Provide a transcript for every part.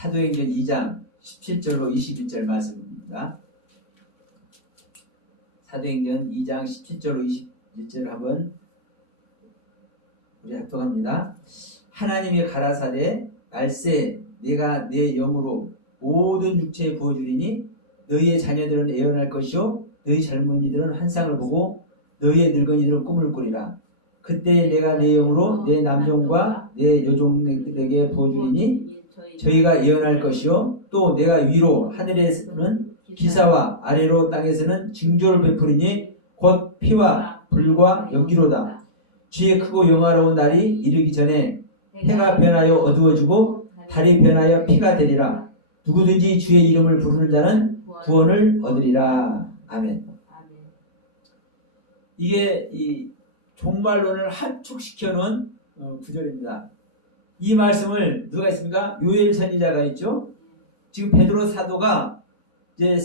사도행전 2장 17절로 21절 말씀입니다. 사도행전 2장 17절로 21절을 한번 우리 합독합니다. 하나님이 가라사대 알세 내가 내 영으로 모든 육체에 부어주리니 너희의 자녀들은 예언할 것이요 너희 젊은이들은 환상을 보고 너희의 늙은이들은 꿈을 꾸리라. 그때 내가 내 영으로 내 남종과 내 여종들에게 부어주리니 저희가 예언할 것이요 또 내가 위로 하늘에서는 기사와 아래로 땅에서는 징조를 베푸리니 곧 피와 불과 연기로다. 주의 크고 영화로운 날이 이르기 전에 해가 변하여 어두워지고 달이 변하여 피가 되리라. 누구든지 주의 이름을 부르는 자는 구원을 얻으리라. 아멘. 이게 이 종말론을 함축시켜 놓은 구절입니다. 이 말씀을 누가 했습니까? 요엘 선지자가 있죠. 지금 베드로 사도가 이제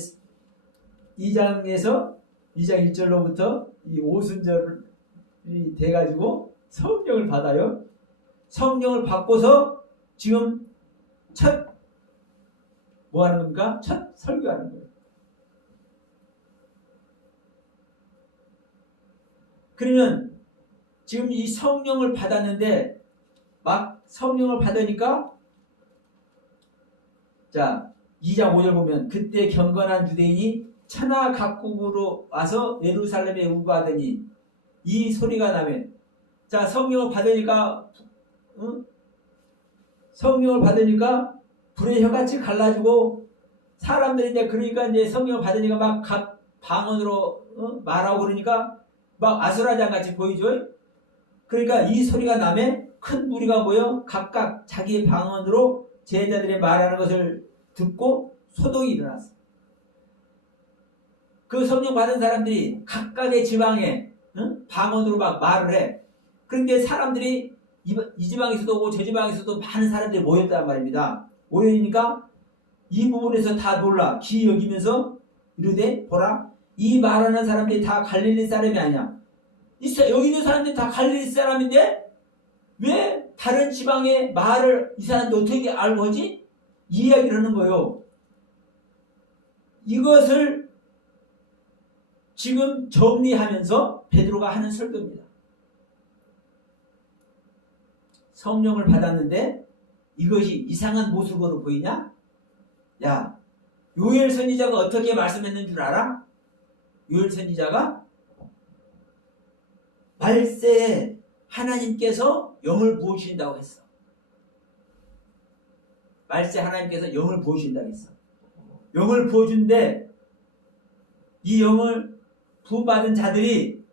2장에서 2장 1절로부터 이 오순절이 돼가지고 성령을 받아요. 성령을 받고서 지금 뭐 하는 겁니까? 첫 설교하는 거예요. 그러면 지금 이 성령을 받았는데 막 성령을 받으니까 자 2장 5절 보면 그때 경건한 유대인이 천하 각국으로 와서 예루살렘에 우거하더니 이 소리가 나면 자 성령을 받으니까 성령을 받으니까 불의 혀같이 갈라지고 사람들이 이제 그러니까 이제 성령을 받으니까 막 각 방언으로 말하고 그러니까 막 아수라장같이 보이죠. 그러니까 이 소리가 나면 큰 무리가 모여 각각 자기 방언으로 제자들이 말하는 것을 듣고 소동이 일어났어. 그 성령 받은 사람들이 각각의 지방에 방언으로 막 말을 해. 그런데 사람들이 이 지방에서도 오고 저 지방에서도 많은 사람들이 모였단 말입니다. 모여니까 이 부분에서 다 놀라 귀 여기면서 이르되 보라 이 말하는 사람들이 다 갈릴리 사람이 아니야. 여기 있는 사람들이 다 갈릴리 사람인데 왜 다른 지방의 말을 이 사람들 어떻게 알고 하지? 이야기를 하는 거예요. 이것을 지금 정리하면서 베드로가 하는 설교입니다. 성령을 받았는데 이것이 이상한 모습으로 보이냐? 야, 요엘 선지자가 어떻게 말씀했는 줄 알아? 요엘 선지자가 말세에 하나님께서 영을 부으신다고 했어. 말세 하나님께서 영을 부으신다고 했어. 영을 부어준데 이 영을 부받은 자들이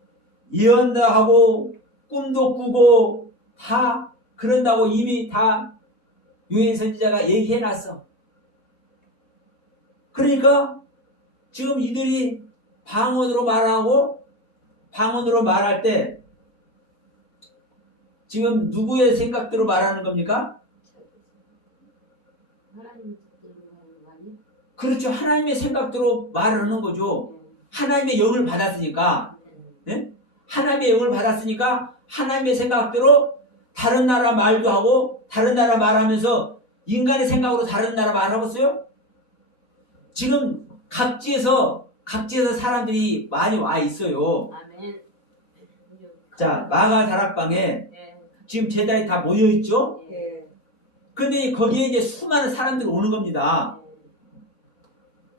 예언도 하고 꿈도 꾸고 다 그런다고 이미 다 요엘 선지자가 얘기해놨어. 그러니까 지금 이들이 방언으로 말하고 방언으로 말할 때 지금 누구의 생각대로 말하는 겁니까? 그렇죠. 하나님의 생각대로 말하는 거죠. 하나님의 영을 받았으니까 네? 하나님의 영을 받았으니까 하나님의 생각대로 다른 나라 말도 하고 다른 나라 말하면서 인간의 생각으로 다른 나라 말하고 있어요? 지금 각지에서 사람들이 많이 와 있어요. 자, 마가 다락방에 지금 제자들이 다 모여 있죠? 근데 거기에 이제 수많은 사람들이 오는 겁니다.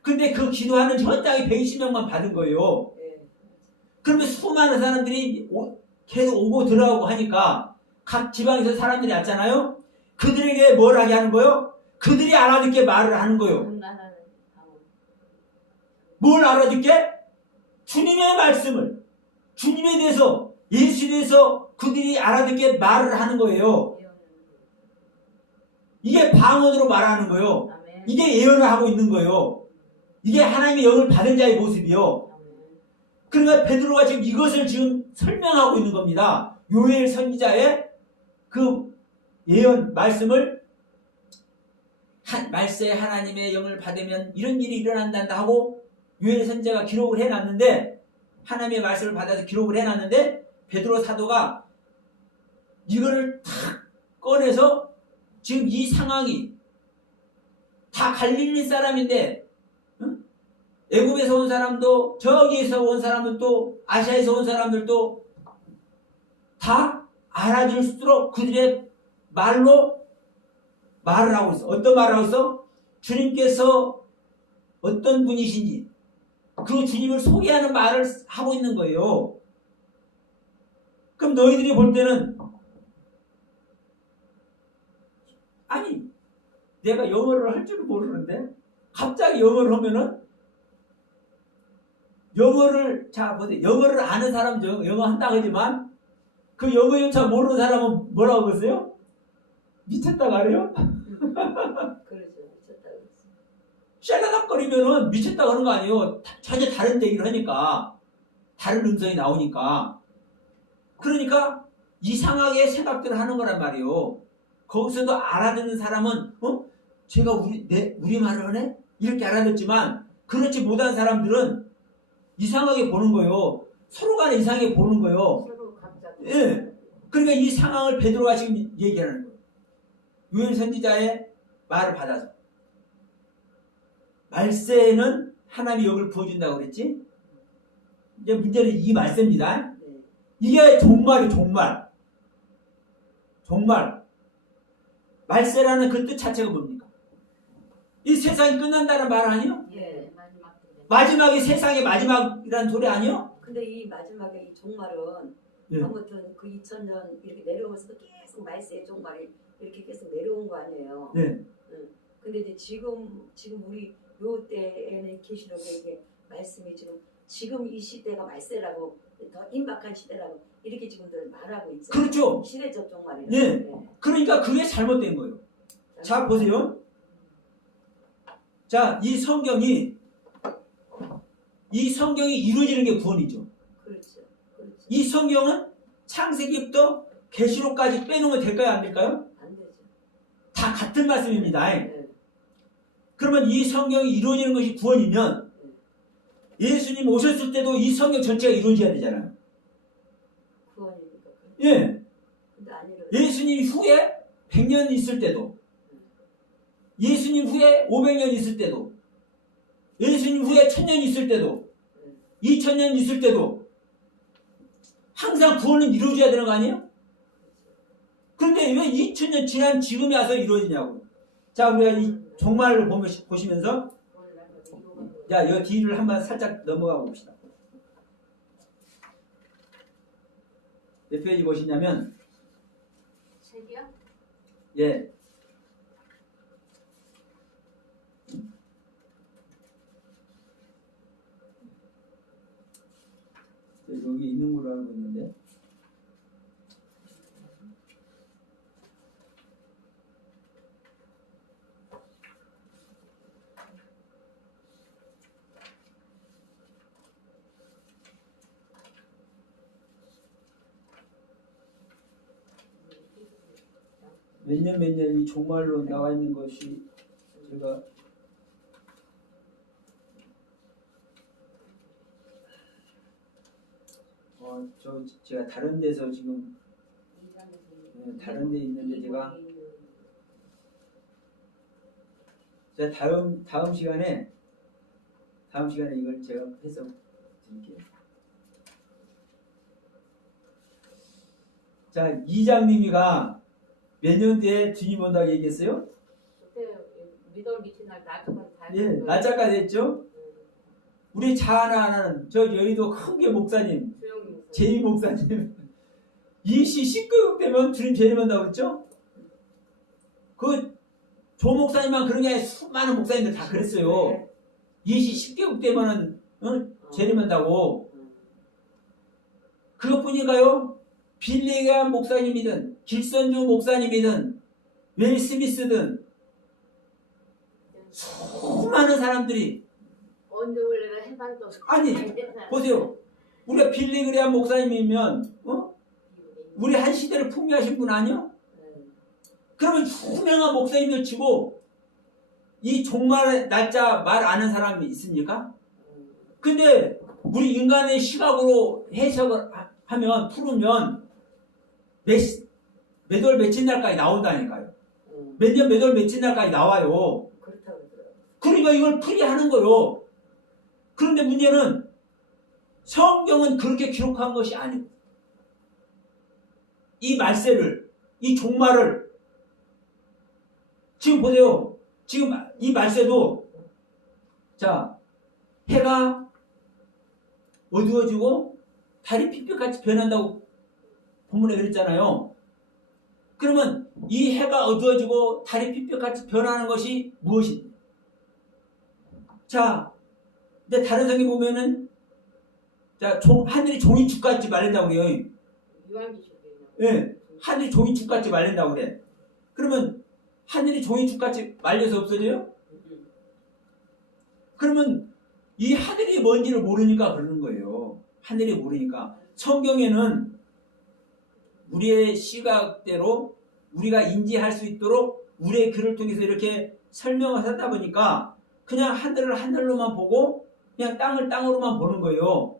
근데 그 기도하는 현장에 120명만 받은 거예요. 그러면 수많은 사람들이 계속 오고 들어가고 하니까 각 지방에서 사람들이 왔잖아요. 그들에게 뭘 하게 하는 거예요? 그들이 알아듣게 말을 하는 거예요. 뭘 알아듣게? 주님의 말씀을, 주님에 대해서, 예수에 대해서 그들이 알아듣게 말을 하는 거예요. 이게 방언으로 말하는 거예요. 이게 예언을 하고 있는 거예요. 이게 하나님의 영을 받은 자의 모습이요. 그러니까 베드로가 지금 이것을 지금 설명하고 있는 겁니다. 요엘 선지자의 그 예언 말씀을 말세에 하나님의 영을 받으면 이런 일이 일어난다 하고 요엘 선지자가 기록을 해놨는데 하나님의 말씀을 받아서 기록을 해놨는데 베드로 사도가 이거를 탁 꺼내서 지금 이 상황이 다 갈릴리 사람인데, 응? 애굽에서 온 사람도, 저기에서 온 사람들도, 아시아에서 온 사람들도 다 알아들 수 있도록 그들의 말로 말을 하고 있어. 어떤 말을 하고 있어? 주님께서 어떤 분이신지 그 주님을 소개하는 말을 하고 있는 거예요. 그럼 너희들이 볼 때는 아니 내가 영어를 할 줄은 모르는데 갑자기 영어를 하면은 영어를 자 보세요. 영어를 아는 사람 영어 한다고 하지만 그 영어조차 모르는 사람은 뭐라고 그러세요? 미쳤다고 하래요? 그러죠. 미쳤다고 그랬어요. 샬라닥거리면은 미쳤다고 하는 거 아니에요. 전혀 다른 얘기를 하니까 다른 음성이 나오니까 그러니까 이상하게 생각들을 하는 거란 말이에요. 거기서도 알아듣는 사람은 제가 우리 말을 하네? 이렇게 알아듣지만 그렇지 못한 사람들은 이상하게 보는 거예요. 서로 간에 이상하게 보는 거예요. 서로 각자. 예. 그러니까 이 상황을 베드로가 지금 얘기하는 거예요. 요엘 선지자의 말을 받아서 말세에는 하나님이 여기를 부어준다고 그랬지? 이제 문제는 이 말세입니다. 네. 이게 종말이 종말. 말세라는 그 뜻 자체가 뭡니까? 이 세상이 끝난다는 말 아니에요? 예. 마지막이 세상의 마지막이라는 소리 아니에요? 근데 이 마지막에 이 종말은 예. 아무튼 그 2000년 이렇게 내려오면서도 계속 말세의 종말이 이렇게 계속 내려온 거 아니에요. 예. 근데 이제 지금 우리 요 때에는 계시록에 이게 말씀이 지금 이 시대가 말세라고 더 임박한 시대라고 이렇게 지금들 말하고 있죠. 그렇죠. 시대적 종말이라고. 예. 그러니까 그게 잘못된 거예요. 자, 보세요. 자, 이 성경이 이루어지는 게 구원이죠. 그렇죠. 이 성경은 창세기부터 계시록까지 빼놓으면 될까요? 안 될까요? 안 되죠. 다 같은 말씀입니다. 네. 그러면 이 성경이 이루어지는 것이 구원이면 예수님 오셨을 때도 이 성경 전체가 이루어져야 되잖아요. 구원이니까. 예. 근데 아니래. 예수님 후에 100년 있을 때도 예수님 후에 500년 있을 때도 예수님 후에 1000년 있을 때도 2000년 있을 때도 항상 구원은 이루어져야 되는 거 아니에요? 그런데 왜 2000년 지난 지금에 와서 이루어지냐고. 자, 우리가 이 종말을 보시면서 자, 이 뒤를 한번 살짝 넘어가 봅시다. 몇 페이지 보시냐면 책이요? 예. 여기 있는 걸로 알고 있는데 몇 년 이 종말로 나와 있는 것이 제가 제가 다른 데서 지금 다른 데 있는데 제가 다음 시간에 이걸 제가 해서 드릴게요. 자, 이장님이가 몇 년대에 주님 온다고 얘기했어요? 그때 미덜 미친 날 날짜까지 다 예, 날짜까지 했죠? 우리 자하나는 저 여의도 큰 게 목사님 제이 목사님 이시 19육 되면 주님 재림한다고 그랬죠? 그 조 목사님만 그런 게 아니라 수많은 목사님들 다 그랬어요. 이시 10개국 되면은 재림한다고. 그것뿐인가요? 빌리그암 목사님이든 길선주 목사님이든 웰 스미스든 수많은 사람들이 언제 올래가 해반도 아니 보세요. 우리가 빌리그암 목사님이면 우리 한 시대를 풍미하신 분 아니요? 그러면 유명한 목사님들 치고 이 종말 날짜 말 아는 사람이 있습니까? 근데 우리 인간의 시각으로 해석을 하면 풀으면 몇 월 며칠 날까지 나온다니까요. 몇 년 몇 월 며칠 날까지 나와요. 그렇다고 그러더라고요. 우리가 이걸 풀이하는 거요. 그런데 문제는 성경은 그렇게 기록한 것이 아니고 이 말세를, 이 종말을 지금 보세요. 지금 이 말세도 자, 해가 어두워지고 달이 핏빛같이 변한다고 본문에 그랬잖아요. 그러면 이 해가 어두워지고 달이 핏빛같이 변하는 것이 무엇입니까? 자, 근데 다른 성경 보면은 자, 하늘이 종이축 같이 말린다고 그래요. 유한기축이에요. 예, 하늘이 종이축 같이 말린다고 그래. 그러면 하늘이 종이축 같이 말려서 없어져요? 그러면 이 하늘이 뭔지를 모르니까 그러는 거예요. 하늘이 모르니까. 성경에는 우리의 시각대로 우리가 인지할 수 있도록 우리의 글을 통해서 이렇게 설명을 하다 보니까 그냥 하늘을 하늘로만 보고 그냥 땅을 땅으로만 보는 거예요.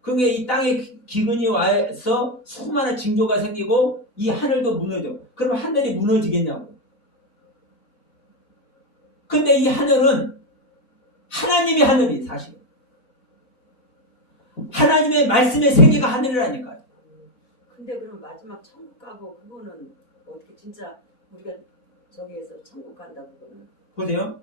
그게 이 땅에 기근이 와서 수많은 징조가 생기고 이 하늘도 무너져. 그러면 하늘이 무너지겠냐고. 근데 이 하늘은 하나님의 하늘이 사실. 하나님의 말씀의 세계가 하늘이라니까요. 근데 그럼 마지막 천국 가고 그거는 어떻게 진짜 우리가 저기에서 천국 간다고 그거는 보세요.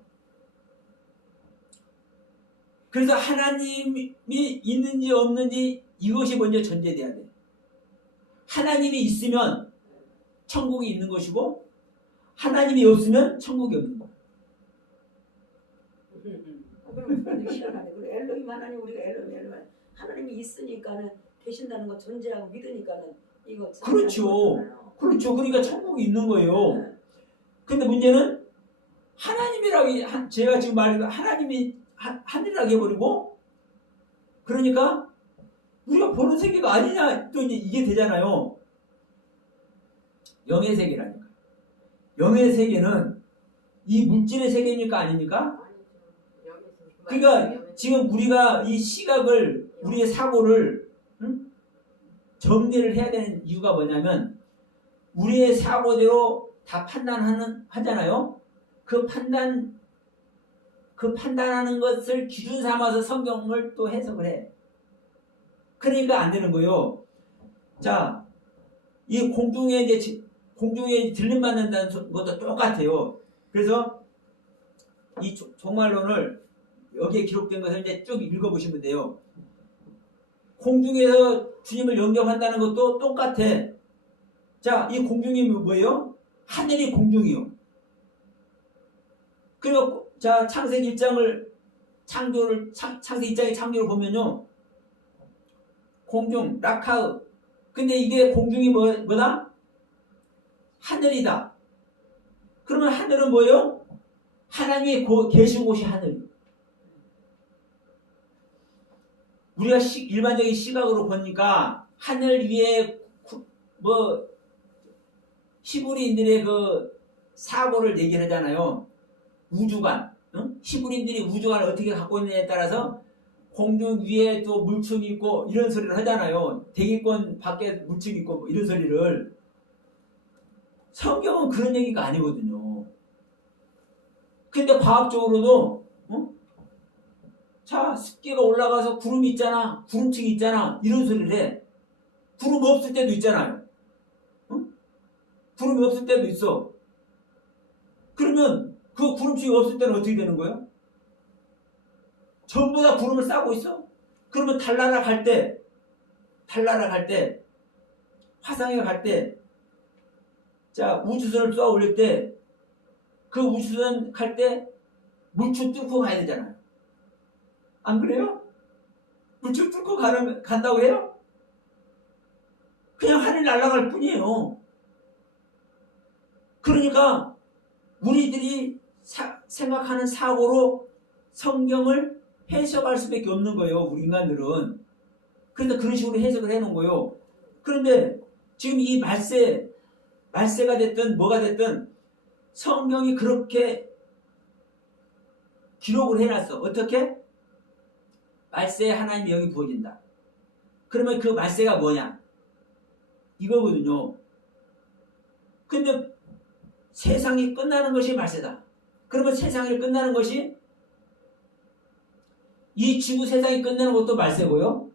그래서 하나님이 있는지 없는지 이것이 먼저 전제돼야 돼. 하나님이 있으면 천국이 있는 것이고 하나님이 없으면 천국이 없는 거야. 그럼 그게 희한하네. 그래 엘로힘 하나님 우리가 엘로힘 하나님이 있으니까는 계신다는 거 전제하고 믿으니까는 이거 그렇죠. 그렇죠. 그러니까 천국이 있는 거예요. 근데 문제는 하나님이라고 제가 지금 말한 하나님이 하늘이라고 해버리고 그러니까 우리가 보는 세계가 아니냐 또 이게 되잖아요. 영의 세계라니까. 영의 세계는 이 물질의 세계입니까 아닙니까? 그러니까 지금 우리가 이 시각을 우리의 사고를 정리를 해야 되는 이유가 뭐냐면 우리의 사고대로 다 하잖아요. 그 판단하는 것을 기준 삼아서 성경을 또 해석을 해. 그러니까 안 되는 거예요. 자, 이 공중에 들림 받는다는 것도 똑같아요. 그래서 이 종말론을 여기에 기록된 것을 이제 쭉 읽어보시면 돼요. 공중에서 주님을 영접한다는 것도 똑같아. 자, 이 공중이 뭐예요? 하늘이 공중이요. 그리고 자, 창세기 1장의 창조를 보면요. 공중, 라카흐. 근데 이게 공중이 뭐다? 하늘이다. 그러면 하늘은 뭐예요? 하나님이 계신 곳이 하늘이에요. 우리가 일반적인 시각으로 보니까 하늘 위에 히브리인들의 그 사고를 얘기를 하잖아요. 우주관. 응? 히브리인들이 우주관을 어떻게 갖고 있느냐에 따라서 공중 위에 또 물층이 있고 이런 소리를 하잖아요. 대기권 밖에 물층이 있고 뭐 이런 소리를. 성경은 그런 얘기가 아니거든요. 근데 과학적으로도 자, 습기가 올라가서 구름이 있잖아. 구름층이 있잖아. 이런 소리를 해. 구름 없을 때도 있잖아요. 구름이 없을 때도 있어. 그러면 그 구름층이 없을 때는 어떻게 되는 거예요? 전부 다 구름을 싸고 있어. 그러면 달 날아갈 때, 화성에 갈 때, 자, 우주선을 쏘아 올릴 때, 그 우주선 갈 때 물줄 뚫고 가야 되잖아요. 안 그래요? 물줄 뚫고 간다고 해요? 그냥 하늘 날아갈 뿐이에요. 그러니까 우리들이 생각하는 사고로 성경을 해석할 수밖에 없는 거예요. 우리 인간들은. 그래서 그런 식으로 해석을 해놓은 거예요. 그런데 지금 이 말세가 됐든 뭐가 됐든 성경이 그렇게 기록을 해놨어. 어떻게? 말세에 하나님의 영이 부어진다. 그러면 그 말세가 뭐냐? 이거거든요. 근데 세상이 끝나는 것이 말세다. 그러면 세상이 끝나는 것이 이 지구 세상이 끝나는 것도 말세고요.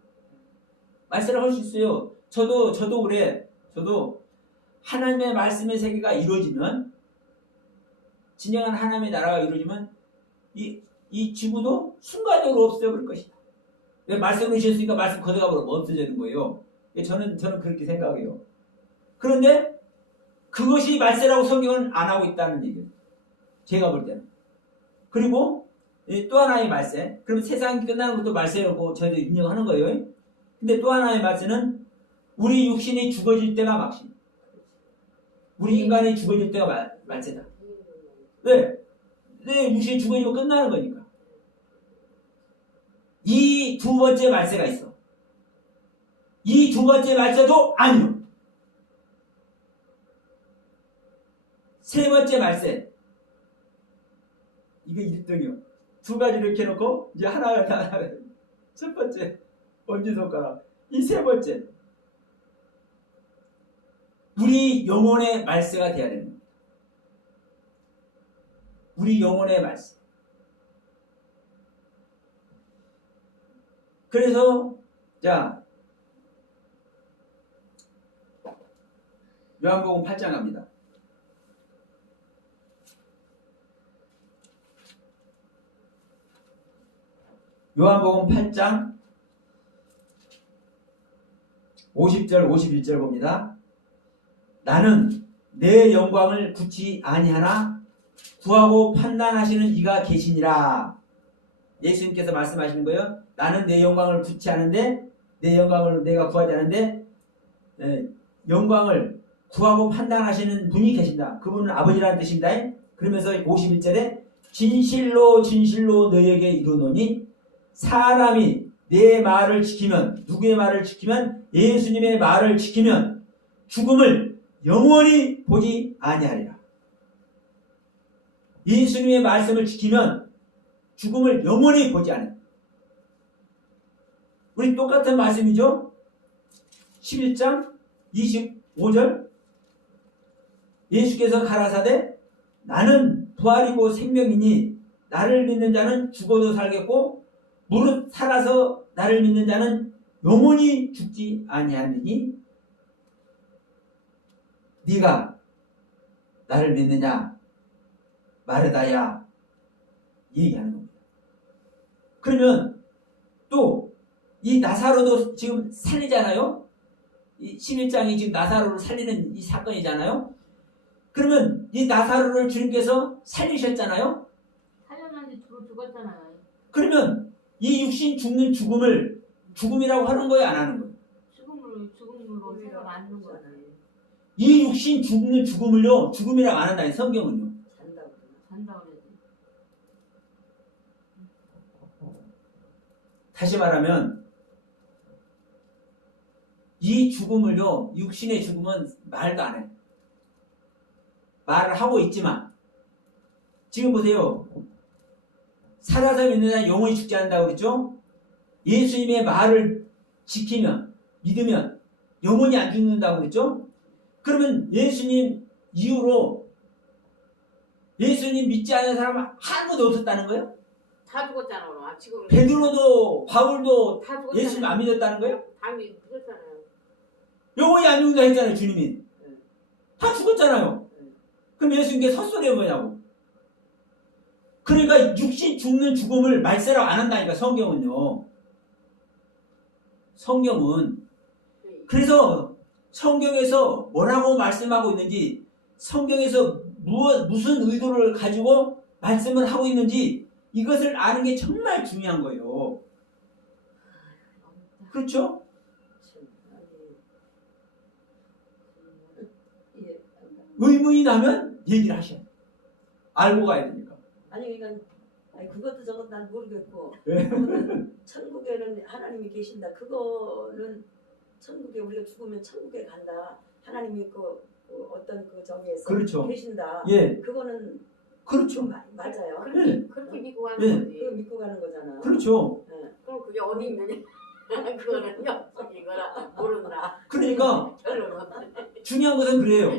말세를 할 수 있어요. 저도 그래. 저도 하나님의 말씀의 세계가 이루어지면, 진정한 하나님의 나라가 이루어지면 이 지구도 순간적으로 없어져버릴 것이다. 왜 말씀을 주셨으니까 말씀 걷어가버리면 없어지는 거예요. 저는 그렇게 생각해요. 그런데 그것이 말세라고 성경은 안 하고 있다는 얘기예요. 제가 볼 때는. 그리고 또 하나의 말세. 그럼 세상이 끝나는 것도 말세라고 저희도 인정하는 거예요. 근데 또 하나의 말세는 우리 육신이 죽어질 때가 막신. 우리 인간이 죽어질 때가 말세다. 왜? 내 육신이 죽어지고 끝나는 거니까. 이 두 번째 말세가 있어. 이 두 번째 말세도 아니요. 세 번째 말세. 이게 1등이요. 두 가지 이렇게 해놓고 이제 하나가 다 첫 번째 엄지손가락. 이 세 번째. 우리 영혼의 말세가 돼야 됩니다. 우리 영혼의 말세. 그래서 자 요한복음 8장 갑니다. 요한복음 8장 50절 51절 봅니다. 나는 내 영광을 굳이 아니하나 구하고 판단하시는 이가 계시니라. 예수님께서 말씀하시는 거예요. 나는 내 영광을 굳이 하는데 내 영광을 내가 구하지 않는데 영광을 구하고 판단하시는 분이 계신다. 그분은 아버지라는 뜻입니다. 그러면서 51절에 진실로 진실로 너희에게 이르노니 사람이 내 말을 지키면, 누구의 말을 지키면, 예수님의 말을 지키면 죽음을 영원히 보지 아니하리라. 예수님의 말씀을 지키면 죽음을 영원히 보지 않아요. 우리 똑같은 말씀이죠. 11장 25절 예수께서 가라사대 나는 부활이고 생명이니 나를 믿는 자는 죽어도 살겠고 무릇 살아서 나를 믿는 자는 영원히 죽지 아니하느니 네가 나를 믿느냐 마르다야 얘기하는 겁니다. 그러면 또 이 나사로도 지금 살리잖아요. 이 11장이 지금 나사로를 살리는 이 사건이잖아요. 그러면 이 나사로를 주님께서 살리셨잖아요. 살렸는데 죽었잖아요. 그러면 이 육신 죽는 죽음을 죽음이라고 하는 거예요, 안 하는 거예요? 죽음으로 생각 안 하는 거잖아요. 이 육신 죽는 죽음을요, 죽음이라고 안 한다니 성경은요. 잔다고 그러지. 다시 말하면 이 죽음을요, 육신의 죽음은 말도 안 해요. 말을 하고 있지만 지금 보세요. 살아서 믿는 자는 영원히 죽지 않는다고 그랬죠? 예수님의 말을 지키면, 믿으면 영원히 안 죽는다고 그랬죠? 그러면 예수님 이후로 예수님 믿지 않는 사람은 아무도 없었다는 거예요? 다 죽었잖아 오늘. 지금 베드로도 바울도 다 죽었잖아요. 예수님 안 믿었다는 거예요? 다 죽었잖아요. 영원히 안 죽는다 했잖아요, 주님이. 다 죽었잖아요. 그럼 예수님께 헛소리가 뭐냐고. 그러니까 육신 죽는 죽음을 말세라고 안 한다니까, 성경은요. 성경은. 그래서 성경에서 뭐라고 말씀하고 있는지, 성경에서 무슨 의도를 가지고 말씀을 하고 있는지 이것을 아는 게 정말 중요한 거예요. 그렇죠? 의문이 나면 얘기를 하셔야 돼요. 알고 가야 되니까. 아니 그러니까 그것도 저것도 난 모르겠고 네. 천국에는 하나님이 계신다. 그거는 천국에 우리가 죽으면 천국에 간다. 하나님이 그 어떤 그 정에서 그렇죠. 계신다. 예. 그거는 그렇죠. 맞아요. 그렇게 믿고 가는 네. 거지. 그거 믿고 가는 거잖아. 그렇죠. 네. 그럼 그게 어디 있느냐? 그거는 이거라 모른다. 그러니까 결론은 중요한 것은 그래요.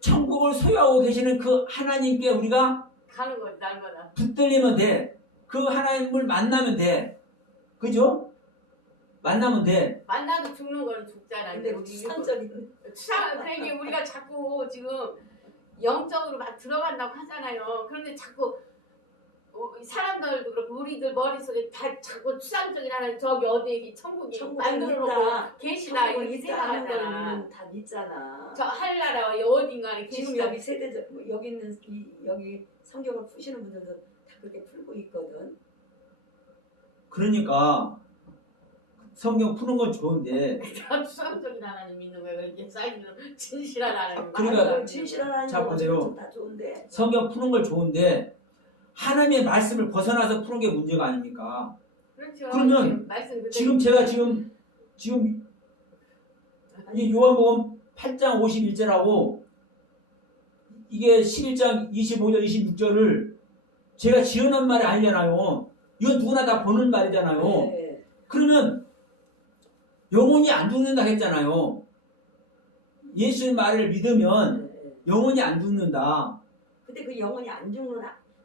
천국을 소유하고 계시는 그 하나님께 우리가 가는 거지 날마다. 붙들리면 돼. 그 하나님을 만나면 돼. 그죠? 만나면 돼. 만나도 죽는 건 죽잖아. 근데 우리 추상적인 그러니까 우리가 자꾸 지금 영적으로 막 들어간다고 하잖아요. 그런데 자꾸 사람들도 그렇고 우리들 머릿속에 다 자꾸 추상적인 하나님 저기 어디 천국이 만들어 놓고 계시나 이렇게 생각하잖아. 우리는 다 믿잖아. 저 하늘나라 어딘가에 지금 계시나. 여기 세대적 여기 있는 여기 성경을 푸시는 분들도 다 그렇게 풀고 있거든. 그러니까 성경 푸는 건 좋은데 저 추상적인 하나님 믿는 거야. 그렇게 사이즈는 진실한 하나님. 그러니까 진실한 하나님 자, 보세요. 다 좋은데. 성경 푸는 걸 좋은데 하나님의 말씀을 벗어나서 푸는 게 문제가 아닙니까? 그렇죠. 그러면 말씀 그대로 지금 제가 지금 이 요한복음 8장 51절하고 이게 11장 25절 26절을 제가 지어놓은 말이 아니잖아요. 이건 누구나 다 보는 말이잖아요. 네. 그러면 영혼이 안 죽는다 했잖아요. 예수의 말을 믿으면 네. 영혼이 안 죽는다. 근데 그 영혼이 안 죽는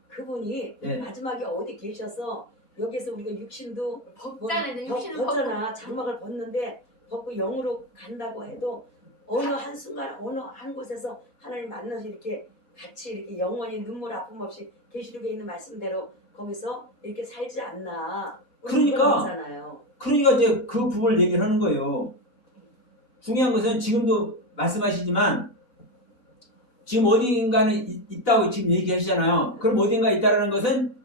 그분이 네. 마지막에 어디 계셔서 여기서 우리가 육신도 벗자는 육신을 벗잖아. 장막을 벗는데 벗고 영으로 간다고 해도 어느 한 순간 어느 한 곳에서 하나님 만나서 이렇게 같이 이렇게 영원히 눈물 아픔 없이 계시록에 있는 말씀대로 거기서 이렇게 살지 않나. 그러니까 이제 그 부분을 얘기를 하는 거예요. 중요한 것은 지금도 말씀하시지만 지금 어딘가는 있다고 지금 얘기하시잖아요. 그럼 어딘가 있다라는 것은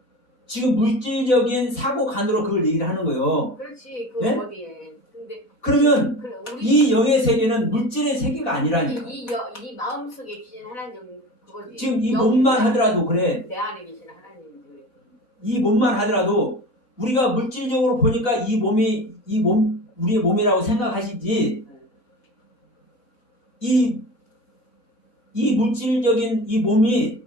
지금 물질적인 사고관으로 그걸 얘기를 하는 거예요. 그렇지. 그 네? 어디에. 근데 그러면 그래, 이 영의 세계는 물질의 세계가 아니라니까. 이 마음속에 계신 하나님 그거지. 지금 이 몸만 하더라도 그래. 내 안에 계신 하나님 그래. 이 몸만 하더라도 우리가 물질적으로 보니까 이 몸이 우리의 몸이라고 생각하시지. 이 물질적인 이 몸이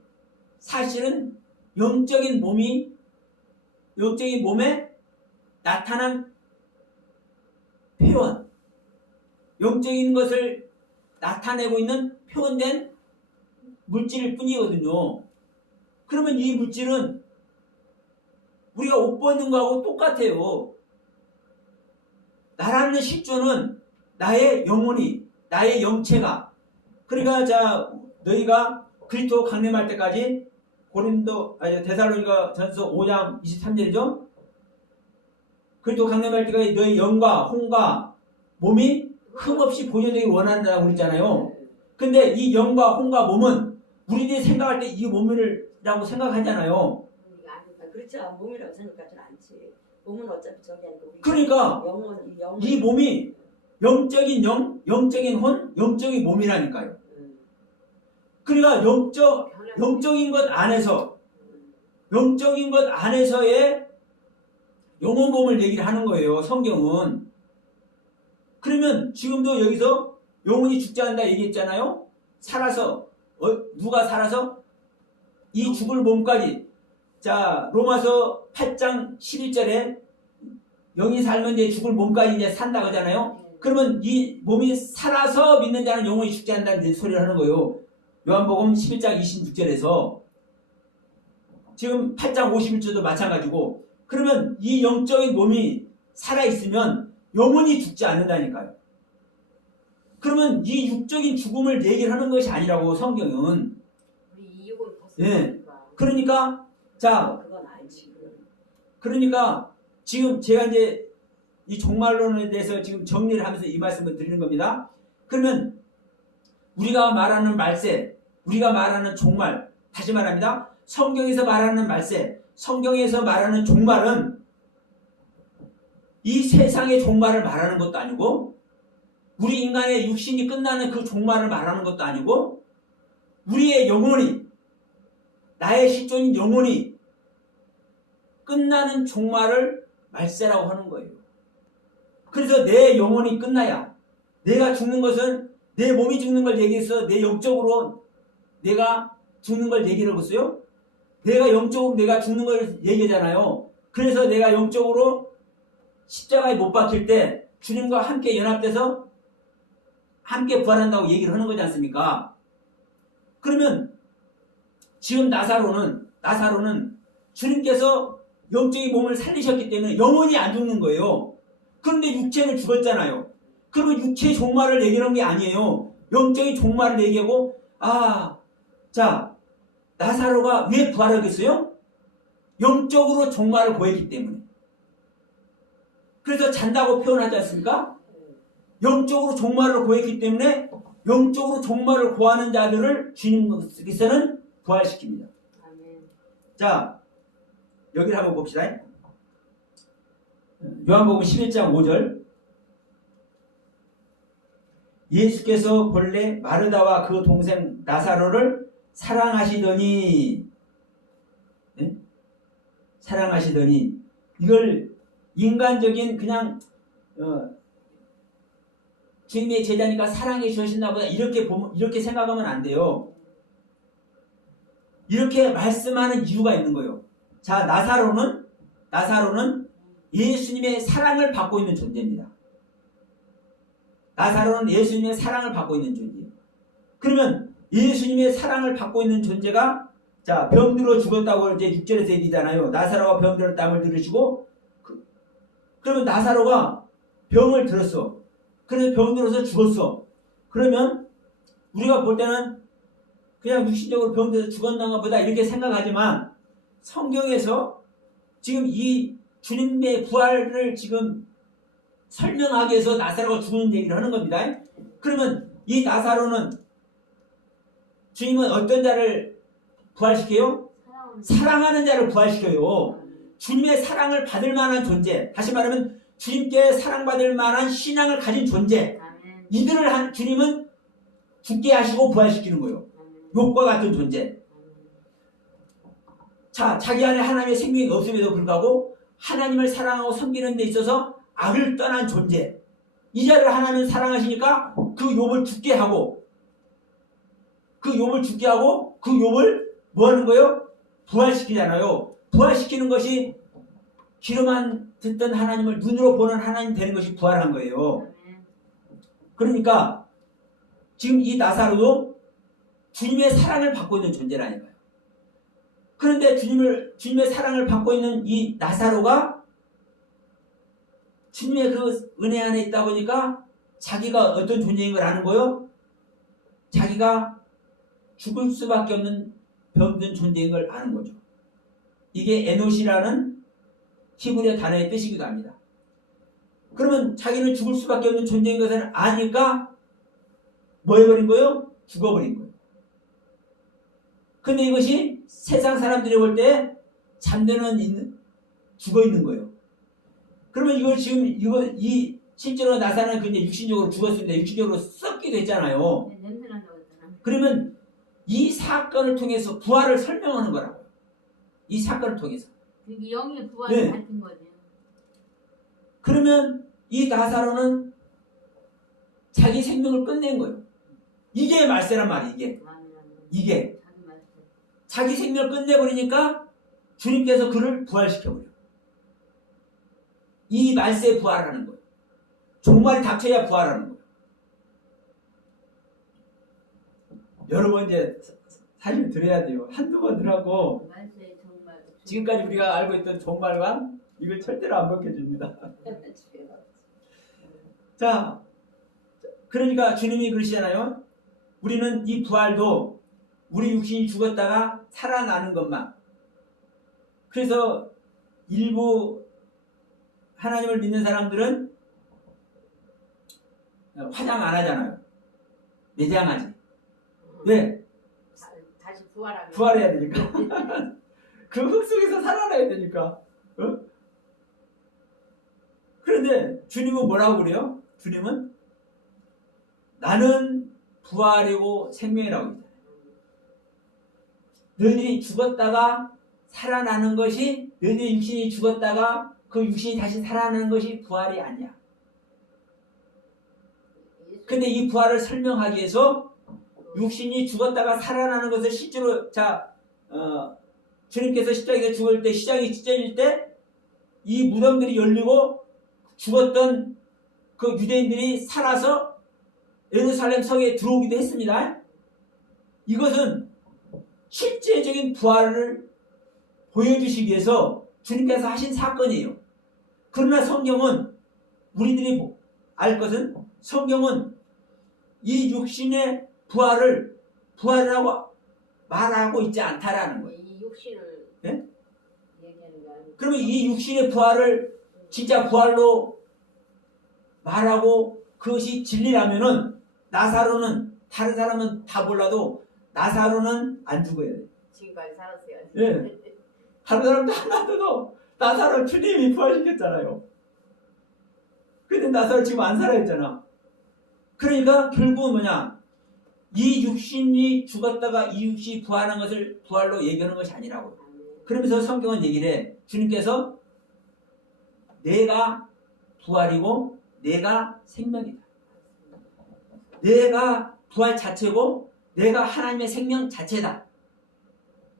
사실은 영적인 몸에 나타난 표현, 영적인 것을 나타내고 있는 표현된 물질일 뿐이거든요. 그러면 이 물질은 우리가 옷 벗는 거하고 똑같아요. 나라는 실존은 나의 영혼이, 나의 영체가. 그러니까 자 너희가 그리스도 강림할 때까지 데살로니가 전서 5장 23절이죠. 그리스도 강림할 때까지 너희 영과 혼과 몸이 흠없이 보존되기 원한다고 그랬잖아요. 근데 이 영과 혼과 몸은 우리들이 생각할 때 이 몸이라고 생각하잖아요. 그렇지 않아. 몸이라고 생각하지는 않지. 몸은 어차피 저기 아니고 우리 그러니까 영혼 이 몸이 영적인 영, 영적인 혼, 영적인 몸이라니까요. 그러니까 영적인 것 안에서의 영혼 몸을 얘기를 하는 거예요. 성경은. 그러면 지금도 여기서 영혼이 죽지 않는다 얘기했잖아요. 살아서 누가 살아서 이 죽을 몸까지. 자, 로마서 8장 11절에 영이 살면 이제 죽을 몸까지 이제 산다고 하잖아요. 그러면 이 몸이 살아서 믿는 자는 영혼이 죽지 않는다는 소리를 하는 거예요. 요한복음 11장 26절에서 지금 8장 51절도 마찬가지고. 그러면 이 영적인 몸이 살아있으면 영혼이 죽지 않는다니까요. 그러면 이 육적인 죽음을 얘기를 하는 것이 아니라고 성경은. 우리 이 육을 예. 벗어나니까. 그러니까 자, 그건 아니지. 그러니까 지금 제가 이제 이 종말론에 대해서 지금 정리를 하면서 이 말씀을 드리는 겁니다. 그러면 우리가 말하는 말세, 우리가 말하는 종말, 다시 말합니다. 성경에서 말하는 말세, 성경에서 말하는 종말은 이 세상의 종말을 말하는 것도 아니고 우리 인간의 육신이 끝나는 그 종말을 말하는 것도 아니고 우리의 영혼이, 나의 실존인 영혼이 끝나는 종말을 말세라고 하는 거예요. 그래서 내 영혼이 끝나야, 내가 죽는 것은 내 몸이 죽는 걸 얘기해서 내 영적으로 내가 죽는 걸 얘기를 하겠어요? 내가 영적으로 내가 죽는 걸 얘기하잖아요. 그래서 내가 영적으로 십자가에 못 박힐 때 주님과 함께 연합돼서 함께 부활한다고 얘기를 하는 거지 않습니까? 그러면 지금 나사로는 주님께서 영적인 몸을 살리셨기 때문에 영혼이 안 죽는 거예요. 그런데 육체는 죽었잖아요. 그리고 육체의 종말을 얘기하는 게 아니에요. 영적인 종말을 얘기하고, 자, 나사로가 왜 부활하겠어요? 영적으로 종말을 고했기 때문에. 그래서 잔다고 표현하지 않습니까? 영적으로 종말을 고했기 때문에 영적으로 종말을 고하는 자들을 주님께서는 부활시킵니다. 자, 여기를 한번 봅시다. 요한복음 11장 5절. 예수께서 본래 마르다와 그 동생 나사로를 사랑하시더니, 네? 사랑하시더니, 이걸 인간적인 그냥 주님의 제자니까 사랑해 주셨나 보다 이렇게 생각하면 안 돼요. 이렇게 말씀하는 이유가 있는 거예요. 자, 나사로는 예수님의 사랑을 받고 있는 존재입니다. 나사로는 예수님의 사랑을 받고 있는 존재예요. 그러면 예수님의 사랑을 받고 있는 존재가, 자, 병들어 죽었다고 이제 6절에서 얘기잖아요. 나사로가 병들어 땀을 들으시고, 그러면 나사로가 병을 들었어. 그래서 병들어서 죽었어. 그러면 우리가 볼 때는 그냥 육신적으로 병들어서 죽었나 보다 이렇게 생각하지만, 성경에서 지금 이 주님의 부활을 지금 설명하기 위해서 나사로가 죽는 얘기를 하는 겁니다. 그러면 이 나사로는, 주님은 어떤 자를 부활시켜요? 사랑하는 자를 부활시켜요. 주님의 사랑을 받을 만한 존재, 다시 말하면 주님께 사랑받을 만한 신앙을 가진 존재, 이들을 주님은 죽게 하시고 부활시키는 거예요. 욥과 같은 존재. 자, 자기 안에 하나님의 생명이 없음에도 불구하고 하나님을 사랑하고 섬기는 데 있어서 악을 떠난 존재, 이 자를 하나님은 사랑하시니까 그 욥을 죽게 하고 그 욥을 뭐 하는 거예요? 부활시키잖아요. 부활시키는 것이 귀로만 듣던 하나님을 눈으로 보는 하나님 되는 것이 부활한 거예요. 그러니까 지금 이 나사로도 주님의 사랑을 받고 있는 존재라니까요. 그런데 주님의 사랑을 받고 있는 이 나사로가 주님의 그 은혜 안에 있다 보니까 자기가 어떤 존재인 걸 아는 거예요. 자기가 죽을 수밖에 없는 병든 존재인 걸 아는 거죠. 이게 에노시라는 히브리어 단어의 뜻이기도 합니다. 그러면 자기는 죽을 수밖에 없는 존재인 것을 아니까 뭐 해버린 거예요? 죽어버린 거예요. 근데 이것이 세상 사람들이 볼 때 죽어 있는 거예요. 그러면 이걸 지금 실제로 나사로는 그냥 육신적으로 죽었는데 육신적으로 썩기도 했잖아요. 그러면 이 사건을 통해서 부활을 설명하는 거라고요. 이 사건을 통해서. 영의 부활을 밝힌 거죠. 그러면 이 나사로는 자기 생명을 끝낸 거예요. 이게 말세란 말이에요. 이게. 자기 생명을 끝내버리니까 주님께서 그를 부활시켜버려요. 이 말세에 부활하는 거예요. 종말이 닥쳐야 부활하는 거예요. 여러 번 이제 사실 들어야 돼요. 한두 번 들어가고 지금까지 우리가 알고 있던 종말관 이걸 절대로 안 벗겨줍니다. 자, 그러니까 주님이 그러시잖아요. 우리는 이 부활도 우리 육신이 죽었다가 살아나는 것만. 그래서 일부 하나님을 믿는 사람들은 화장 안 하잖아요. 매장하지. 왜? 다시 부활하면. 부활해야 되니까. 그 흙 속에서 살아나야 되니까. 어? 그런데 주님은 뭐라고 그래요? 주님은 나는 부활이고 생명이라고 했잖아요. 너희들이 죽었다가 살아나는 것이, 너희들의 육신이 죽었다가 그 육신이 다시 살아나는 것이 부활이 아니야. 근데 이 부활을 설명하기 위해서 육신이 죽었다가 살아나는 것을 실제로 주님께서 십자가에 죽을 때, 시장이 찢어질 때 이 무덤들이 열리고 죽었던 그 유대인들이 살아서 예루살렘 성에 들어오기도 했습니다. 이것은 실제적인 부활을 보여주시기 위해서 주님께서 하신 사건이에요. 그러나 성경은 우리들이 알 것은 성경은 이 육신의 부활이라고 말하고 있지 않다라는 거예요. 이 육신을 예? 얘기하는 게 아니고. 그러면 이 육신의 부활을 진짜 부활로 말하고 그것이 진리라면은 나사로는 다른 사람은 다 몰라도 나사로는 안 죽어야 돼. 지금까지 살았어요. 예. 다른 사람도 하나도 나사로 주님이 부활시켰잖아요. 근데 나사로 지금 안 살아있잖아. 그러니까 결국은 뭐냐? 이 육신이 죽었다가 이 육신이 부활한 것을 부활로 얘기하는 것이 아니라고. 그러면서 성경은 얘기를 해. 주님께서 내가 부활이고 내가 생명이다. 내가 부활 자체고 내가 하나님의 생명 자체다.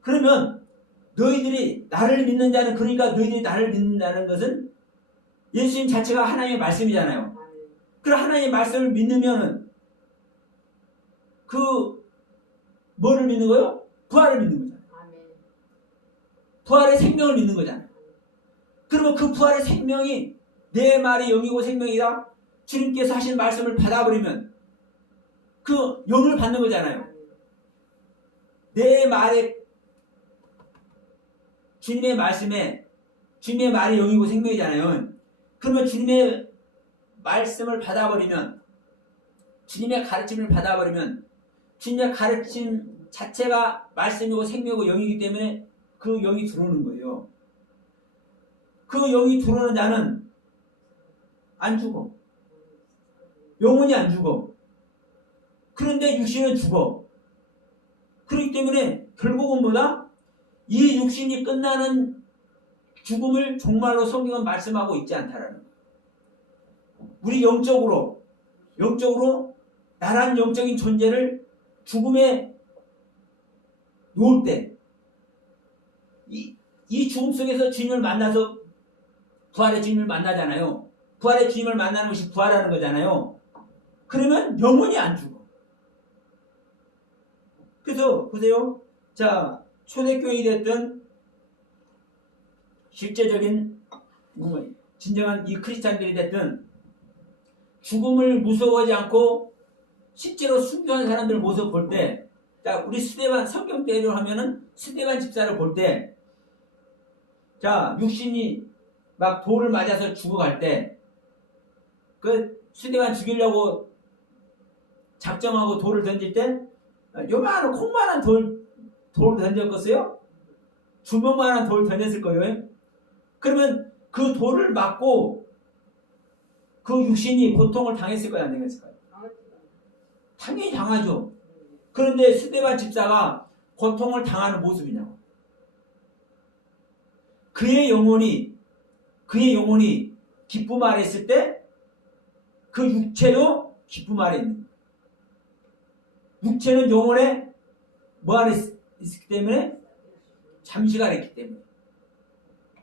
그러면 너희들이 나를 믿는 자는, 그러니까 너희들이 나를 믿는다는 것은 예수님 자체가 하나님의 말씀이잖아요. 그럼 하나님의 말씀을 믿으면은 뭐를 믿는 거예요? 부활을 믿는 거잖아요. 부활의 생명을 믿는 거잖아요. 그러면 그 부활의 생명이 내 말이 영이고 생명이다. 주님께서 하신 말씀을 받아버리면 그 영을 받는 거잖아요. 내 말에, 주님의 말씀에, 주님의 말이 영이고 생명이잖아요. 그러면 주님의 말씀을 받아버리면, 주님의 가르침을 받아버리면 주님의 가르침 자체가 말씀이고 생명이고 영이기 때문에 그 영이 들어오는 거예요. 그 영이 들어오는 자는 안 죽어. 영혼이 안 죽어. 그런데 육신은 죽어. 그렇기 때문에 결국은 뭐다? 이 육신이 끝나는 죽음을 정말로 성경은 말씀하고 있지 않다라는 거예요. 우리 영적으로 나란 영적인 존재를 죽음에 놓을 때 이 죽음 속에서 주님을 만나서 부활의 주님을 만나잖아요. 부활의 주님을 만나는 것이 부활하는 거잖아요. 그러면 영혼이 안 죽어. 그래서 보세요. 자, 초대교회 됐든 실제적인 진정한 이 크리스찬들이 됐든 죽음을 무서워하지 않고 실제로 순교한 사람들을 모습 볼 때, 자, 우리 스데반 성경 때로 하면은 스데반 집사를 볼 때, 자, 육신이 막 돌을 맞아서 죽어갈 때, 그 스데반 죽이려고 작정하고 돌을 던질 때, 요만한 콩만한 돌 던졌겠어요? 주먹만한 돌 던졌을 거예요. 그러면 그 돌을 맞고 그 육신이 고통을 당했을 거야, 안 당했을까요? 당연히 당하죠. 그런데 스데반 집사가 고통을 당하는 모습이냐고. 그의 영혼이 기쁨 아래 있을 때 그 육체도 기쁨 아래 있는 거예요. 육체는 영혼의 뭐 아래 있기 때문에 잠시 아래 있기 때문에.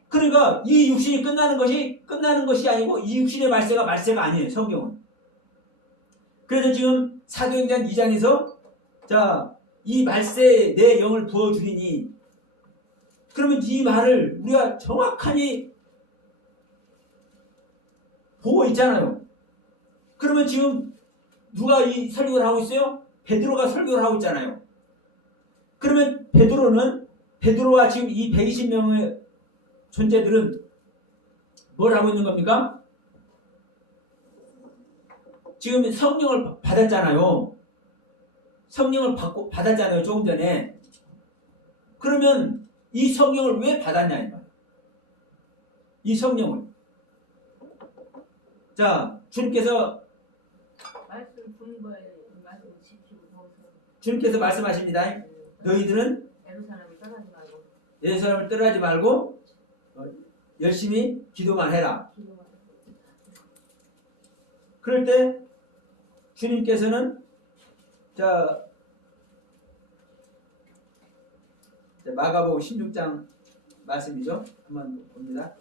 그러니까 이 육신이 끝나는 것이 아니고 이 육신의 말세가 아니에요. 성경은. 그래서 지금 사도행전 2장에서 자, 이 말세에 내 영을 부어주리니, 그러면 이 말을 우리가 정확하니 보고 있잖아요. 그러면 지금 누가 이 설교를 하고 있어요? 베드로가 설교를 하고 있잖아요. 그러면 베드로와 지금 이 120명의 존재들은 뭘 하고 있는 겁니까? 지금 성령을 받았잖아요. 성령을 받았잖아요. 조금 전에. 그러면 이 성령을 왜 받았냐 이 말이에요. 이 성령을. 자, 주님께서 말씀 듣는 거에 말씀 지키고 주님께서 말씀하십니다. 너희들은 예루살렘을 떠나지 말고 열심히 기도만 해라. 그럴 때 주님께서는 자, 마가복음 16장 말씀이죠. 한번 봅니다.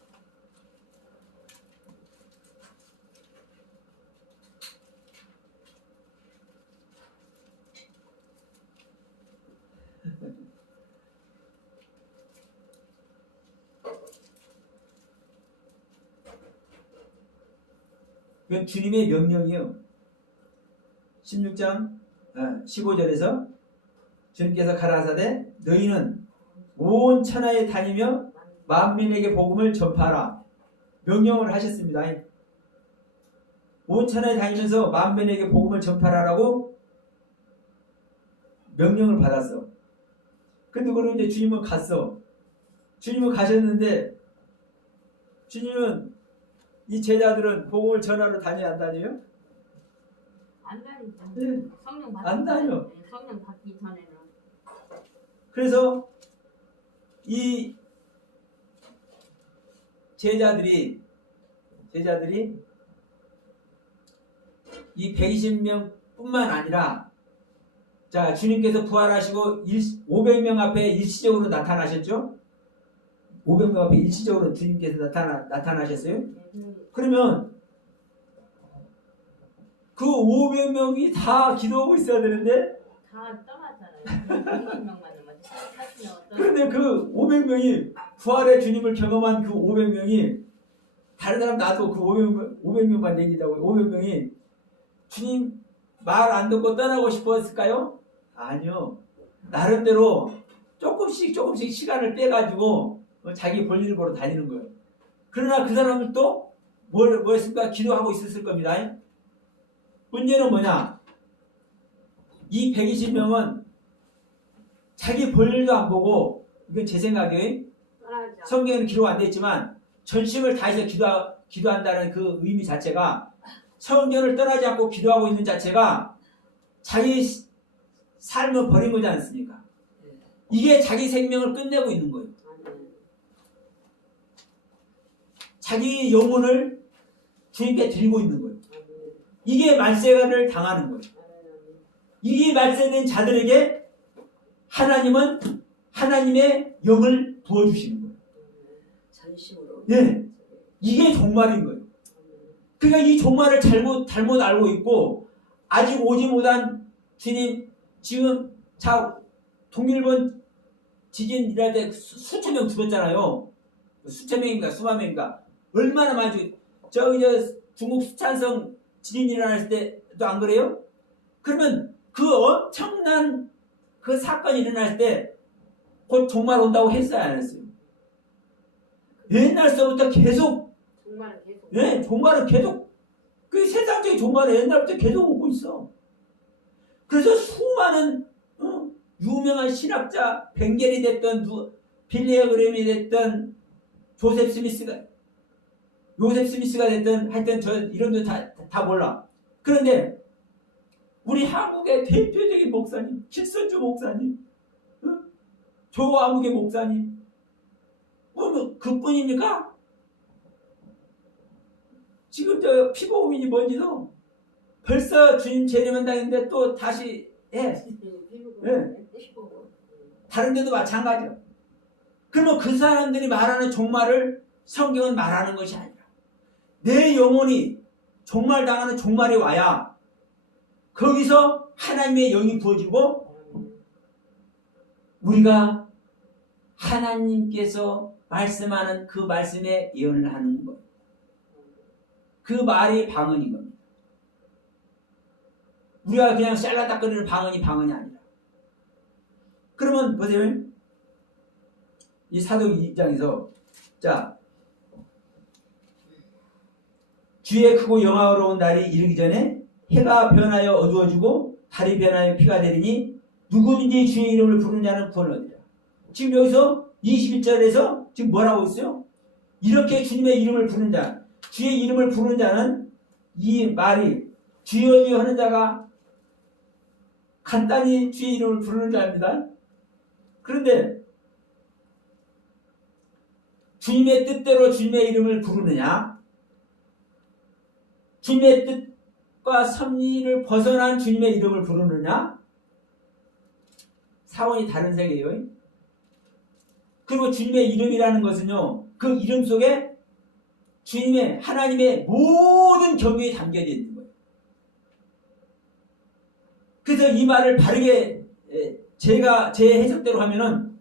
그건 주님의 명령이에요. 16장 15절에서 주님께서 가라사대 너희는 온 천하에 다니며 만민에게 복음을 전파하라. 명령을 하셨습니다. 온 천하에 다니면서 만민에게 복음을 전파하라고 명령을 받았어. 근데 그러면 이제 주님은 갔어. 주님은 가셨는데 주님은 이 제자들은 복음을 전하러 다녀야 안 다녀요? 안 다니죠. 네. 성령 받기 안 다녀. 전에, 성령 받기 전에는. 그래서 이 제자들이 이 120명뿐만 아니라 자 주님께서 부활하시고 500명 앞에 일시적으로 나타나셨죠? 500명 앞에 일시적으로 주님께서 나타나셨어요? 그러면 그 500명이 다 기도하고 있어야 되는데 다 떠났잖아요. 120명만 남았지. 40명. 그런데 그 500명이 부활의 주님을 경험한 그 500명이 다른 사람 나도 그 500명만 얘기자고 500명이 주님 말 안 듣고 떠나고 싶었을까요? 아니요. 나름대로 조금씩 시간을 빼가지고 자기 볼일 보러 다니는 거예요. 그러나 그 사람들도 뭐였습니까? 기도하고 있었을 겁니다. 문제는 뭐냐? 이 120명은 자기 볼일도 안 보고 이건 제 생각에 성경에는 기록 안 돼 있지만 전심을 다해서 기도한다는 그 의미 자체가 성경을 떠나지 않고 기도하고 있는 자체가 자기 삶을 버린 거지 않습니까? 이게 자기 생명을 끝내고 있는 거예요. 자기 영혼을 주님께 드리고 있는 거예요. 이게 말세를 당하는 거예요. 이게 말세된 자들에게 하나님은 하나님의 영을 부어주시는 거예요. 전심으로. 예, 이게 종말인 거예요. 그러니까 이 종말을 잘못 알고 있고 아직 오지 못한 주님 지금 자 동일본 지진 일할 때 수천 명 죽었잖아요. 수천 명인가 수만 명인가 얼마나 많이 죽. 저 중국 수찬성 지진 일어났을 때도 안 그래요? 그러면 그 엄청난 그 사건이 일어날 때 곧 종말 온다고 했어요, 안 했어요? 옛날서부터 계속 종말은 계속. 네, 종말은 계속 그 세상적인 종말은 옛날부터 계속 오고 있어. 그래서 수많은 유명한 신학자 벵겔이 됐던 빌리 그램이 됐던 요셉 스미스가 됐던 하여튼 저 이름도 다 몰라. 그런데 우리 한국의 대표적인 목사님 길선주 목사님 조아무개 목사님 뭐 그뿐입니까? 지금 저 피보험인이 뭔지도 벌써 주님 재림한 당인데 또 다시 해. 다른 데도 마찬가지야. 그러면 그 사람들이 말하는 종말을 성경은 말하는 것이 아니라 내 영혼이 종말 당하는 종말이 와야 거기서 하나님의 영이 부어지고 우리가 하나님께서 말씀하는 그 말씀에 예언을 하는 것. 그 말이 방언인 겁니다. 우리가 그냥 쌀라닥거리는 방언이 아니라. 그러면 보세요. 이 사도기 2장에서 자 주의 크고 영화로운 날이 이르기 전에 해가 변하여 어두워지고 달이 변하여 피가 되리니 누구든지 주의 이름을 부르는 자는 구원을 얻으리라. 지금 여기서 21절에서 지금 뭐라고 있어요? 이렇게 주님의 이름을 부르는 자, 주의 이름을 부르는 자는 이 말이 주여 주여 하는 자가 간단히 주의 이름을 부르는 자입니다. 그런데 주님의 뜻대로 주님의 이름을 부르느냐, 주님의 뜻과 섭리를 벗어난 주님의 이름을 부르느냐, 사원이 다른 세계예요. 그리고 주님의 이름이라는 것은요, 그 이름 속에 주님의 하나님의 모든 경륜이 담겨져 있는 거예요. 그래서 이 말을 바르게 제가 제 해석대로 하면은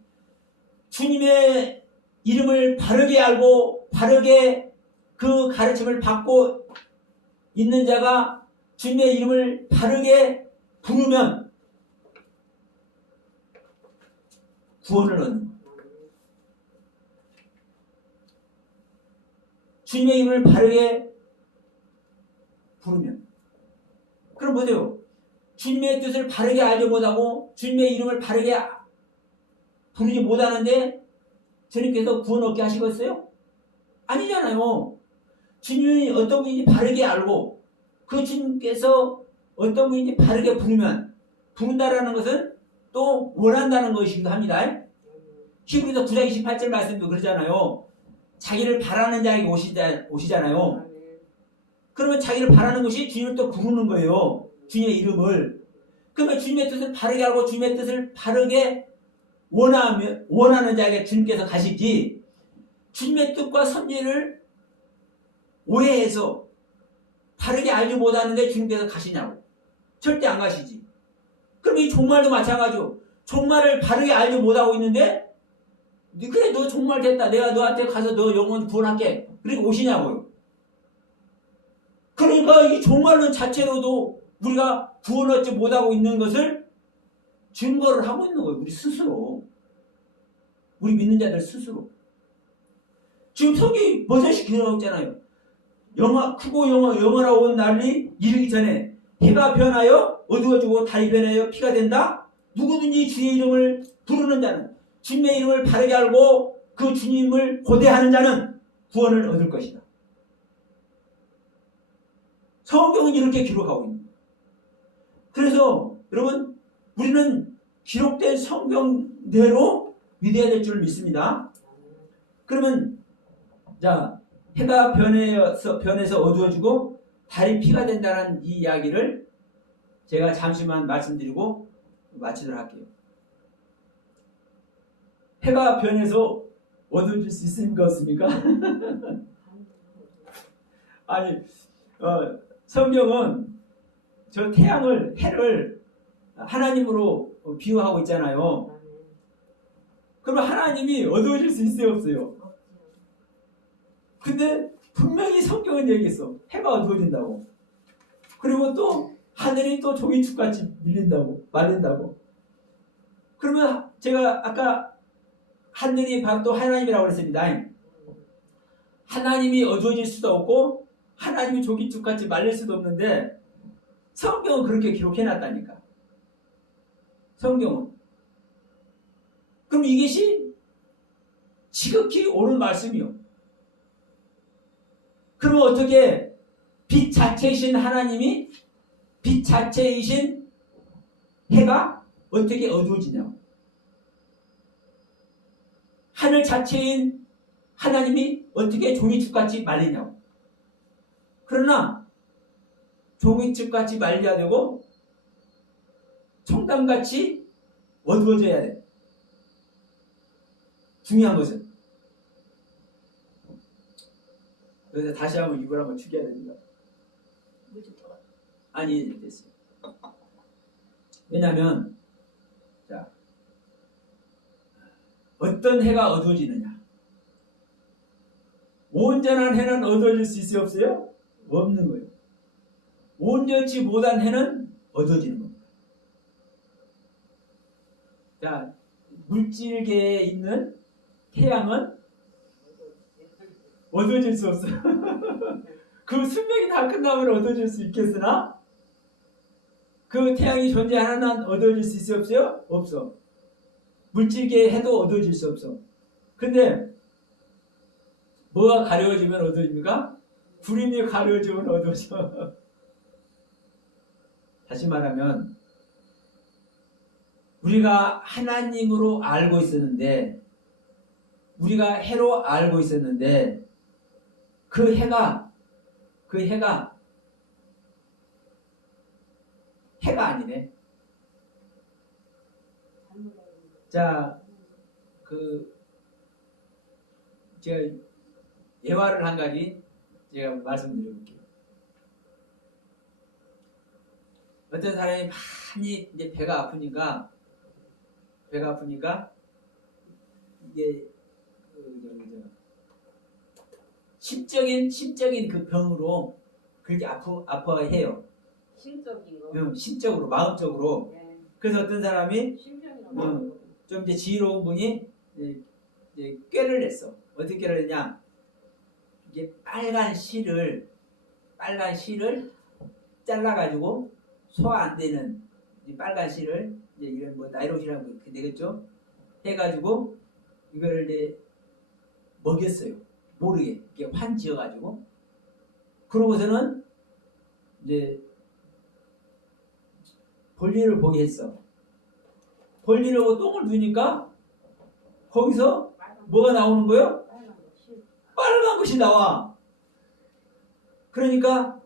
주님의 이름을 바르게 알고 바르게 그 가르침을 받고 있는 자가 주님의 이름을 바르게 부르면 구원을 얻는 거예요. 주님의 이름을 바르게 부르면. 그럼 보세요. 주님의 뜻을 바르게 알지 못하고 주님의 이름을 바르게 부르지 못하는데 주님께서 구원 얻게 하시겠어요? 아니잖아요. 주님이 어떤 분인지 바르게 알고 그 주님께서 어떤 분인지 바르게 부른다라는 것은 또 원한다는 것이기도 합니다. 히브리서 9장 28절 말씀도 그러잖아요. 자기를 바라는 자에게 오시잖아요. 그러면 자기를 바라는 것이 주님을 또 부르는 거예요. 주님의 이름을. 그러면 주님의 뜻을 바르게 알고 주님의 뜻을 바르게 원하는 자에게 주님께서 가시지, 주님의 뜻과 섭리를 오해해서 바르게 알지 못하는데 주님께서 가시냐고. 절대 안 가시지. 그럼 이 종말도 마찬가지요. 종말을 바르게 알지 못하고 있는데 그래 너 종말 됐다. 내가 너한테 가서 너 영혼 구원할게. 그러니까 오시냐고요. 그러니까 이 종말론 자체로도 우리가 구원 얻지 못하고 있는 것을 증거를 하고 있는 거예요. 우리 스스로. 우리 믿는 자들 스스로. 지금 성경이 버젓이 기록하고 있잖아요. 크고 영원하고 온 날이 이르기 전에 해가 변하여 어두워지고 달이 변하여 피가 된다. 누구든지 주의 이름을 부르는 자는, 주님의 이름을 바르게 알고 그 주님을 고대하는 자는 구원을 얻을 것이다. 성경은 이렇게 기록하고 있는 거예요. 그래서 여러분, 우리는 기록된 성경대로 믿어야 될 줄 믿습니다. 그러면 자, 해가 변해서 어두워지고 달이 피가 된다는 이 이야기를 제가 잠시만 말씀드리고 마치도록 할게요. 해가 변해서 어두워질 수 있습니까? 없습니까? 아니, 성경은 저 해를 하나님으로 비유하고 있잖아요. 그러면 하나님이 어두워질 수 있어요? 없어요? 근데 분명히 성경은 얘기했어. 해가 어두워진다고. 그리고 또 하늘이 또 종이축같이 말린다고. 그러면 제가 아까 하늘이 바로 또 하나님이라고 그랬습니다. 하나님이 어두워질 수도 없고 하나님이 종이축같이 말릴 수도 없는데 성경은 그렇게 기록해놨다니까. 성경은. 그럼 이것이 지극히 옳은 말씀이요. 그럼 어떻게 빛 자체이신 하나님이, 빛 자체이신 해가 어떻게 어두워지냐고. 하늘 자체인 하나님이 어떻게 종이축같이 말리냐고. 그러나 종이축같이 말려야 되고 청담같이 어두워져야 돼. 중요한 것은. 그래서 다시 한번 이걸 한번 죽여야 됩니다. 아니, 됐어요. 왜냐하면 자, 어떤 해가 어두워지느냐. 온전한 해는 어두워질 수 있어요? 없어요? 없는 거예요. 온전치 못한 해는 어두워지는 겁니다. 자, 물질계에 있는 태양은 어두워질 수 없어요. 그 수명이 다 끝나면 어두워질 수 있겠으나 그 태양이 존재하는 한 어두워질 수 있어요? 없어요? 없어. 물질계에 해도 어두워질 수 없어. 근데 뭐가 가려워지면 어두워집니까? 구름이 가려워지면 어두워져. 다시 말하면 우리가 하나님으로 알고 있었는데, 우리가 해로 알고 있었는데 그 해가 해가 아니네. 자, 제가 예화를 한 가지 제가 말씀드려볼게요. 어떤 사람이 많이 이제 배가 아프니까 이게 심적인 그 병으로 그렇게 아파해요. 심적인 거. 심적으로, 마음적으로. 예. 그래서 어떤 사람이 심정이라고. 좀 이제 지혜로운 분이 이제 꾀를 냈어. 어떻게 꾀를 냈냐? 이게 빨간 실을 잘라가지고 소화 안 되는 이 빨간 실을 이제 이런 뭐 나이론이라고 되겠죠? 해가지고 이걸 이제 먹였어요. 모르게 이게 환 지어가지고 그러고서는 이제 볼일을 보게 했어. 볼일을 보고 똥을 누니까 거기서 뭐가 나오는 거예요? 빨간 것이 나와. 그러니까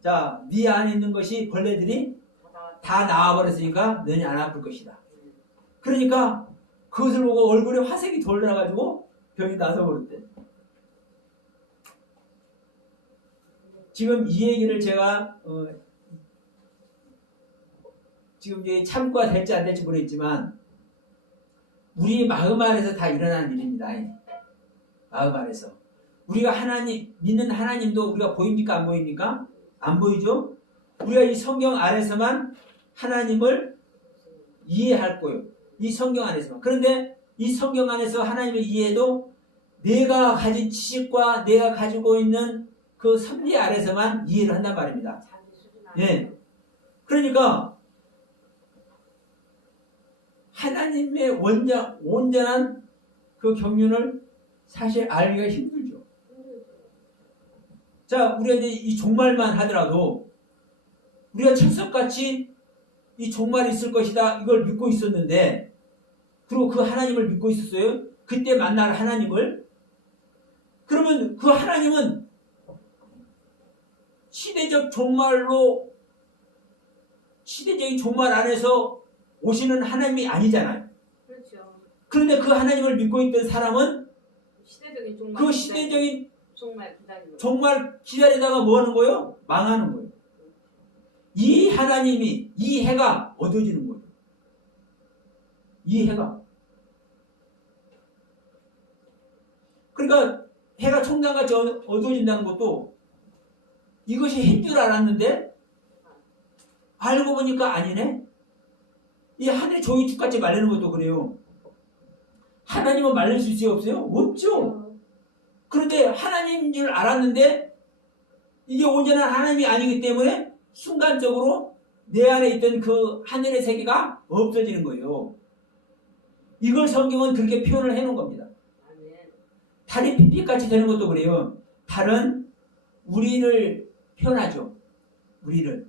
자, 네 안에 있는 것이 벌레들이 다 나와버렸으니까 너는 안 아플 것이다. 그러니까 그것을 보고 얼굴에 화색이 돌아가지고 병이 나서 버렸대. 지금 이 얘기를 제가 지금 이제 참고가 될지 안 될지 모르겠지만 우리 마음 안에서 다 일어나는 일입니다. 마음 안에서. 우리가 하나님 믿는 하나님도 우리가 보입니까? 안 보입니까? 안 보이죠? 우리가 이 성경 안에서만 하나님을 이해할 거예요. 이 성경 안에서만. 그런데 이 성경 안에서 하나님을 이해해도 내가 가진 지식과 내가 가지고 있는 그 섭리 아래서만 이해를 한단 말입니다. 예. 그러니까 하나님의 온전한 그 경륜을 사실 알기가 힘들죠. 자, 우리가 이제 이 종말만 하더라도 우리가 철석같이 이 종말이 있을 것이다 이걸 믿고 있었는데 그리고 그 하나님을 믿고 있었어요. 그때 만날 하나님을. 그러면 그 하나님은 시대적인 종말 안에서 오시는 하나님이 아니잖아요. 그렇죠. 그런데 그 하나님을 믿고 있던 사람은 시대적인 종말. 그 시대적인 기다리고. 정말 기다리다가 뭐 하는 거예요? 망하는 거예요. 이 하나님이, 이 해가 어두워지는 거예요. 이 해가. 그러니까 해가 총장같이 어두워진다는 것도 이것이 해인 줄 알았는데 알고 보니까 아니네. 이 하늘이 종이축같이 말리는 것도 그래요. 하나님은 말릴 수 있어요? 없어요? 없죠. 그런데 하나님인 줄 알았는데 이게 온전한 하나님이 아니기 때문에 순간적으로 내 안에 있던 그 하늘의 세계가 없어지는 거예요. 이걸 성경은 그렇게 표현을 해놓은 겁니다. 달이 핏빛같이 되는 것도 그래요. 달은 우리를 표현하죠. 우리는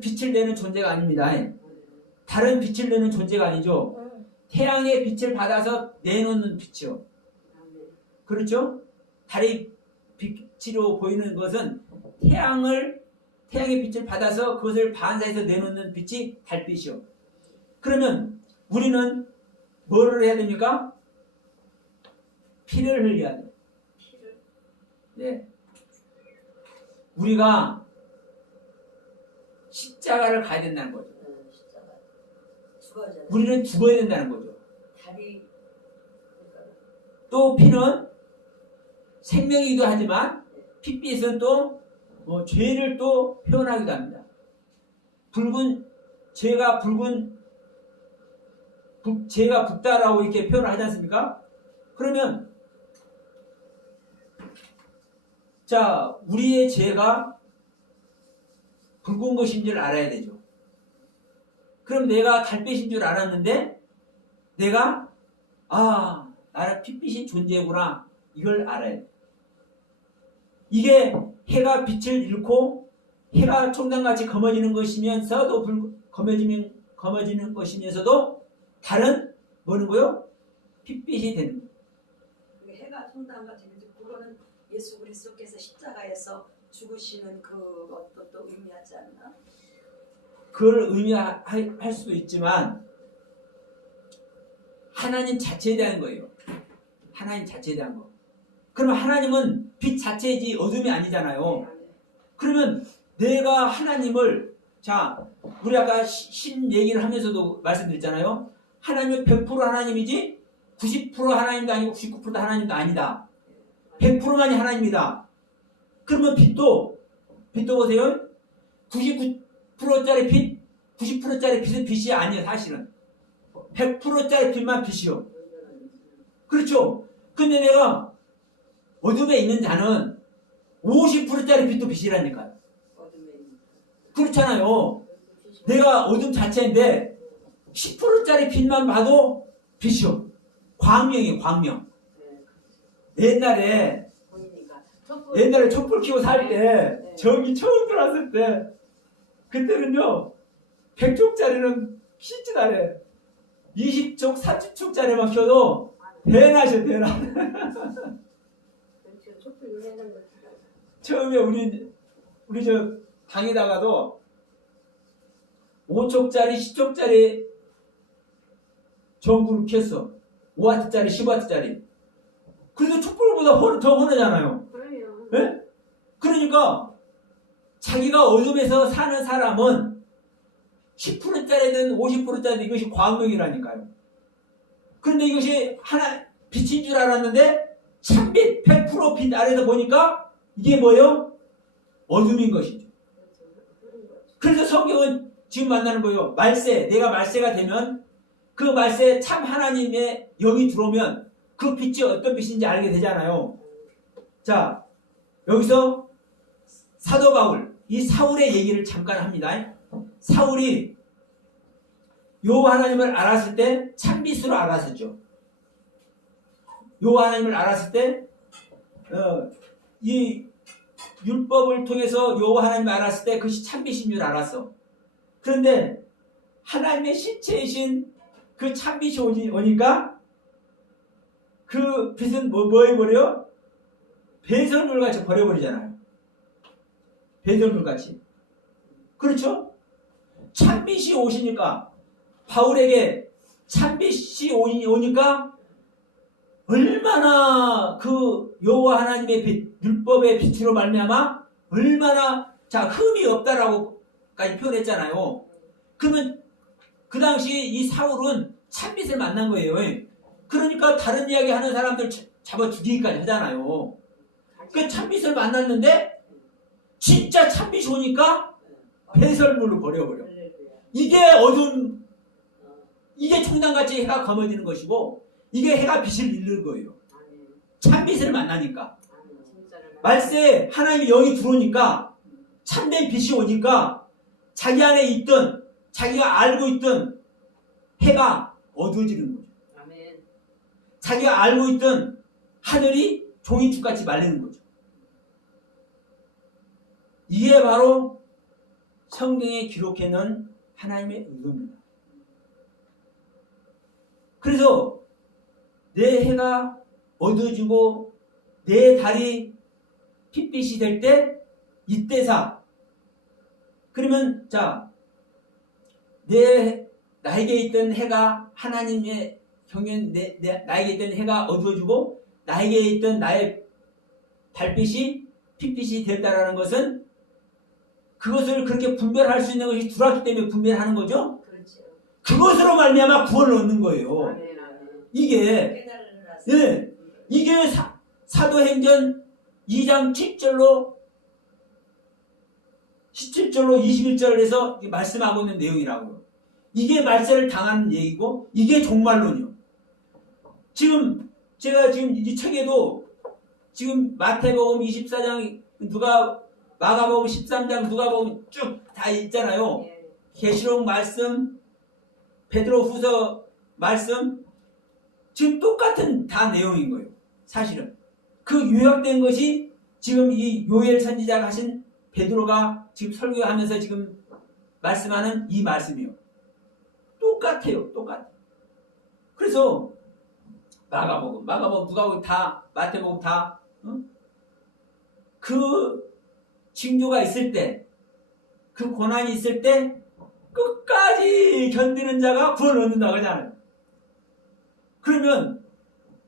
빛을 내는 존재가 아닙니다. 달은 빛을 내는 존재가 아니죠. 태양의 빛을 받아서 내놓는 빛이요. 그렇죠? 달이 빛으로 보이는 것은 태양의 빛을 받아서 그것을 반사해서 내놓는 빛이 달빛이요. 그러면 우리는 뭐를 해야 됩니까? 피를 흘려야 돼요. 네. 우리가 십자가를 가야 된다는 거죠. 우리는 죽어야 된다는 거죠. 또 피는 생명이기도 하지만 핏빛은 또 죄를 또 표현하기도 합니다. 죄가 붉다라고 이렇게 표현을 하지 않습니까? 그러면 자, 우리의 죄가 붉은 것인 줄 알아야 되죠. 그럼 내가 달빛인 줄 알았는데 내가 나는 핏빛인 존재구나 이걸 알아야 돼. 이게 해가 빛을 잃고 해가 총장같이 검어지는 것이면서도 검어지는 것이면서도 달은 뭐는 거요? 핏빛이 되는 거예요. 해가 총장같이 그거는 예수 그리스도께서 십자가에서 죽으시는 그것도 또 의미하지 않나? 그걸 의미할 수도 있지만 하나님 자체에 대한 거예요. 하나님 자체에 대한 거. 그러면 하나님은 빛 자체이지 어둠이 아니잖아요. 그러면 내가 하나님을 우리 아까 신 얘기를 하면서도 말씀드렸잖아요. 하나님은 100% 하나님이지 90% 하나님도 아니고 99% 하나님도 아니다. 100%만이 하나님이다. 그러면 빛도 빛도 보세요. 99%짜리 빛, 90%짜리 빛은 빛이 아니에요, 사실은. 100%짜리 빛만 빛이요. 그렇죠? 근데 내가 어둠에 있는 자는 50%짜리 빛도 빛이라니까요. 그렇잖아요. 내가 어둠 자체인데 10%짜리 빛만 봐도 빛이요. 광명이에요, 광명. 옛날에 촛불 켜고 살 때, 저기 처음 들어왔을 때, 그때는요, 100촉짜리는 켜지도 않아요. 20촉, 30촉짜리만 켜도 대낮이에요, 대낮. 처음에 우리 저 방에다가도 5촉짜리, 10촉짜리 전구를 켰어. 5W짜리, 10W짜리. 그래도 촛불보다 더 환하잖아요. 네? 그러니까 자기가 어둠에서 사는 사람은 10%짜리든 50%짜리든 이것이 광명이라니까요. 그런데 이것이 하나 빛인 줄 알았는데 참빛 100%빛 아래서 보니까 이게 뭐예요? 어둠인 것이죠. 그래서 성경은 지금 만나는 거예요. 말세, 내가 말세가 되면 그 말세 참 하나님의 영이 들어오면 그 빛이 어떤 빛인지 알게 되잖아요. 자, 여기서 사도 바울, 이 사울의 얘기를 잠깐 합니다. 사울이 여호와 하나님을 알았을 때 참빛으로 알았었죠. 여호와 하나님을 알았을 때 이 율법을 통해서 여호와 하나님을 알았을 때 그것이 참빛인 줄 알았어. 그런데 하나님의 실체이신 그 참빛이 오니까 그 빛은 뭐 해버려요? 배설물같이 버려버리잖아요. 배설물같이. 그렇죠? 참빛이 오시니까 바울에게 참빛이 오니까 얼마나 그 여호와 하나님의 빛, 율법의 빛으로 말미암아 얼마나 자 흠이 없다라고까지 표현했잖아요. 그러면 그 당시 이 사울은 참빛을 만난 거예요. 그러니까 다른 이야기 하는 사람들 잡아 죽이기까지 하잖아요. 그 참빛을 만났는데 진짜 참빛이 오니까 배설물로 버려버려. 이게 어두운, 이게 청단같이 해가 검어지는 것이고 이게 해가 빛을 잃는 거예요. 참빛을 만나니까. 말세에 하나님의 영이 들어오니까 참된 빛이 오니까 자기 안에 있던 자기가 알고 있던 해가 어두워지는 거죠. 자기가 알고 있던 하늘이 종이축같이 말리는 거죠. 이게 바로 성경에 기록해 놓은 하나님의 의도입니다. 그래서 내 해가 어두워지고 내 달이 핏빛이 될 때 이때사 그러면 자 나에게 있던 해가 하나님의 경연 나에게 있던 해가 어두워지고 나에게 있던 나의 달빛이 핏빛이 됐다라는 것은 그것을 그렇게 분별할 수 있는 것이 들어왔기 때문에 분별하는 거죠. 그렇죠. 그것으로 말미암아 구원을 얻는 거예요. 아멘. 이게 이게 사도행전 2장 7절로 17절로 21절에서 말씀하고 있는 내용이라고요. 이게 말세를 당하는 얘기고 이게 종말론이요. 지금 제가 지금 이 책에도 지금 마태복음 24장 마가복음 13장 누가복음 쭉 다 있잖아요. 계시록 말씀, 베드로후서 말씀 지금 똑같은 다 내용인 거예요. 사실은 그 요약된 것이 지금 이 요엘 선지자가 하신 베드로가 지금 설교하면서 지금 말씀하는 이 말씀이요. 똑같아요. 똑같아. 그래서 마가복음, 누가복음 다 마태복음 다 그 징조가 있을 때, 그 고난이 있을 때 끝까지 견디는 자가 구원을 얻는다고 하잖아요. 그러면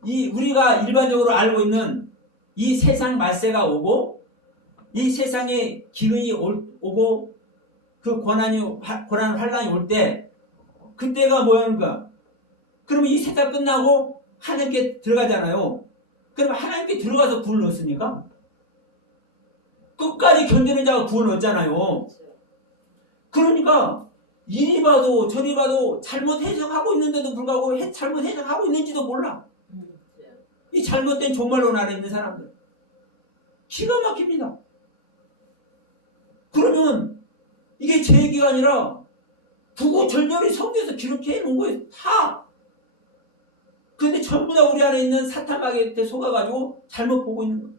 우리가 일반적으로 알고 있는 이 세상 말세가 오고 이 세상에 기근이 오고 그 고난 환란이 올 때 그때가 뭐였는가? 그러면 이 세상 끝나고 하나님께 들어가잖아요. 그럼 하나님께 들어가서 구원을 얻습니까? 끝까지 견디는 자가 구원 얻잖아요. 그러니까 이리 봐도 저리 봐도 잘못 해석하고 있는데도 불구하고 잘못 해석하고 있는지도 몰라. 이 잘못된 종말론 안에 있는 사람들. 기가 막힙니다. 그러면 이게 제 얘기가 아니라 구구절절히 성경에서 기록해 놓은 거예요. 다. 그런데 전부 다 우리 안에 있는 사탄 마귀한테 속아가지고 잘못 보고 있는 거예요.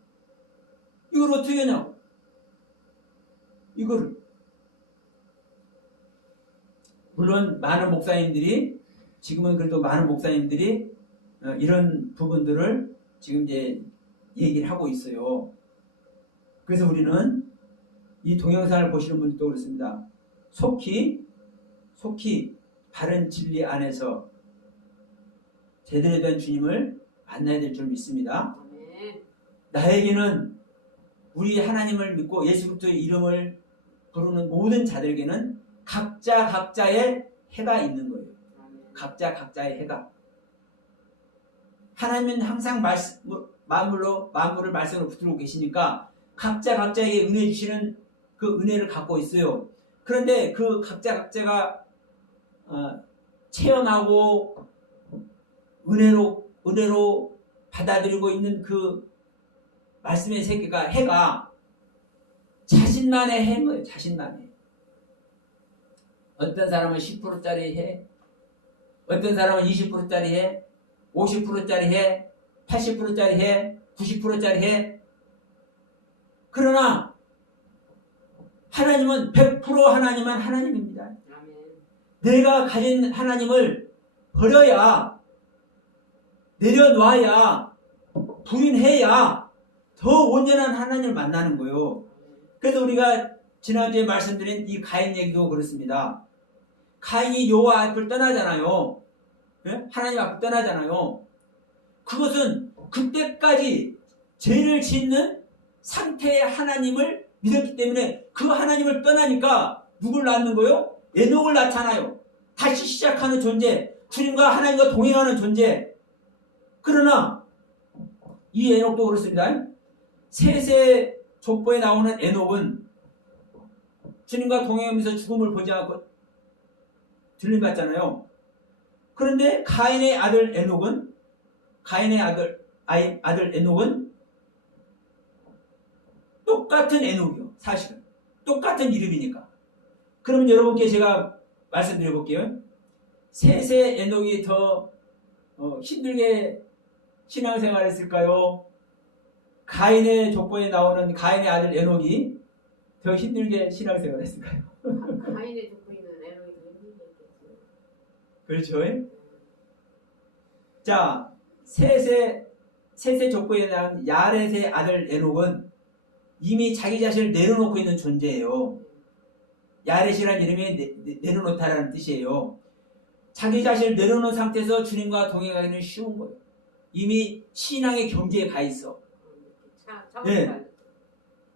이걸 어떻게 하냐고. 이거를. 물론 많은 목사님들이 지금은 그래도 많은 목사님들이 이런 부분들을 지금 이제 얘기를 하고 있어요. 그래서 우리는 이 동영상을 보시는 분들도 그렇습니다. 속히 바른 진리 안에서 제대로 된 주님을 만나야 될 줄 믿습니다. 나에게는 우리 하나님을 믿고 예수 그리스도의 이름을 부르는 모든 자들에게는 각자의 해가 있는 거예요. 각자의 해가. 하나님은 항상 만물을 말씀으로 붙들고 계시니까 각자에게 은혜 주시는 그 은혜를 갖고 있어요. 그런데 그 각자가 체험하고 은혜로 받아들이고 있는 그 말씀의 세계가 해가 자신만의 해인 거예요. 자신만의. 어떤 사람은 10%짜리 해, 어떤 사람은 20%짜리 해, 50%짜리 해, 80%짜리 해, 90%짜리 해. 그러나 하나님은 100% 하나님은 하나님입니다. 내가 가진 하나님을 버려야, 내려놔야, 부인해야 더 온전한 하나님을 만나는 거예요. 그래서 우리가 지난주에 말씀드린 이 가인 얘기도 그렇습니다. 가인이 여호와 앞을 떠나잖아요. 하나님 앞을 떠나잖아요. 그것은 그때까지 죄를 짓는 상태의 하나님을 믿었기 때문에 그 하나님을 떠나니까 누굴 낳는 거예요? 에녹을 낳잖아요. 다시 시작하는 존재, 주님과 하나님과 동행하는 존재. 그러나 이 에녹도 그렇습니다. 셋의 족보에 나오는 에녹은 주님과 동행하면서 죽음을 보지 않고 들림받잖아요. 그런데 가인의 아들 에녹은 똑같은 에녹이요. 사실은 똑같은 이름이니까. 그러면 여러분께 제가 말씀드려 볼게요. 셋의 에녹이 더 힘들게 신앙생활을 했을까요? 가인의 족보에 나오는 가인의 아들 에녹이 더 힘들게 신앙생활을 했을까요? 가인의 족보에 있는 에녹이 더 힘들겠죠. 그렇죠? 자, 셋의 족보에 나온 야렛의 아들 에녹은 이미 자기 자신을 내려놓고 있는 존재예요. 야렛이라는 이름이 내려놓다라는 뜻이에요. 자기 자신을 내려놓은 상태에서 주님과 동행하기는 쉬운 거예요. 이미 신앙의 경지에 가 있어. 네.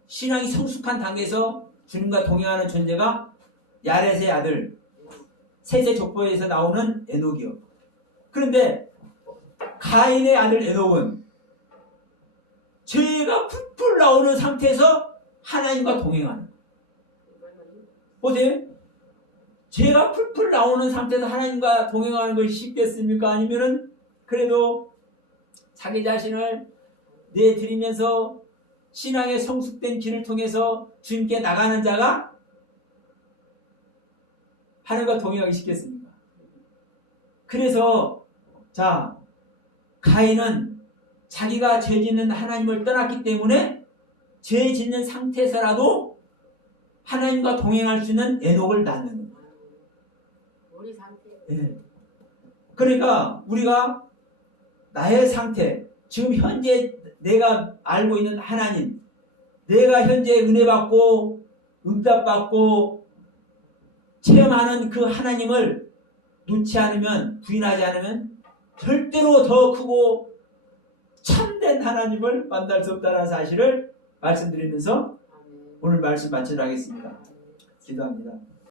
신앙이 성숙한 단계에서 주님과 동행하는 존재가 야렛의 아들, 셋의 족보에서 나오는 에녹이요. 그런데 가인의 아들 에녹은 죄가 풀풀 나오는 상태에서 하나님과 동행하는. 보세요. 죄가 풀풀 나오는 상태에서 하나님과 동행하는 것이 쉽겠습니까? 아니면은 그래도 자기 자신을 내드리면서 신앙의 성숙된 길을 통해서 주님께 나가는 자가 하나님과 동행하기 쉽겠습니까? 그래서 자, 가인은 자기가 죄 짓는 하나님을 떠났기 때문에 죄 짓는 상태에서라도 하나님과 동행할 수 있는 에녹을 낳는 거예요. 우리 상태. 네. 그러니까 우리가 나의 상태, 지금 현재 내가 알고 있는 하나님, 내가 현재 은혜 받고 응답 받고 체험하는 그 하나님을 놓지 않으면, 부인하지 않으면 절대로 더 크고 참된 하나님을 만날 수 없다는 사실을 말씀드리면서 오늘 말씀 마치도록 하겠습니다. 기도합니다.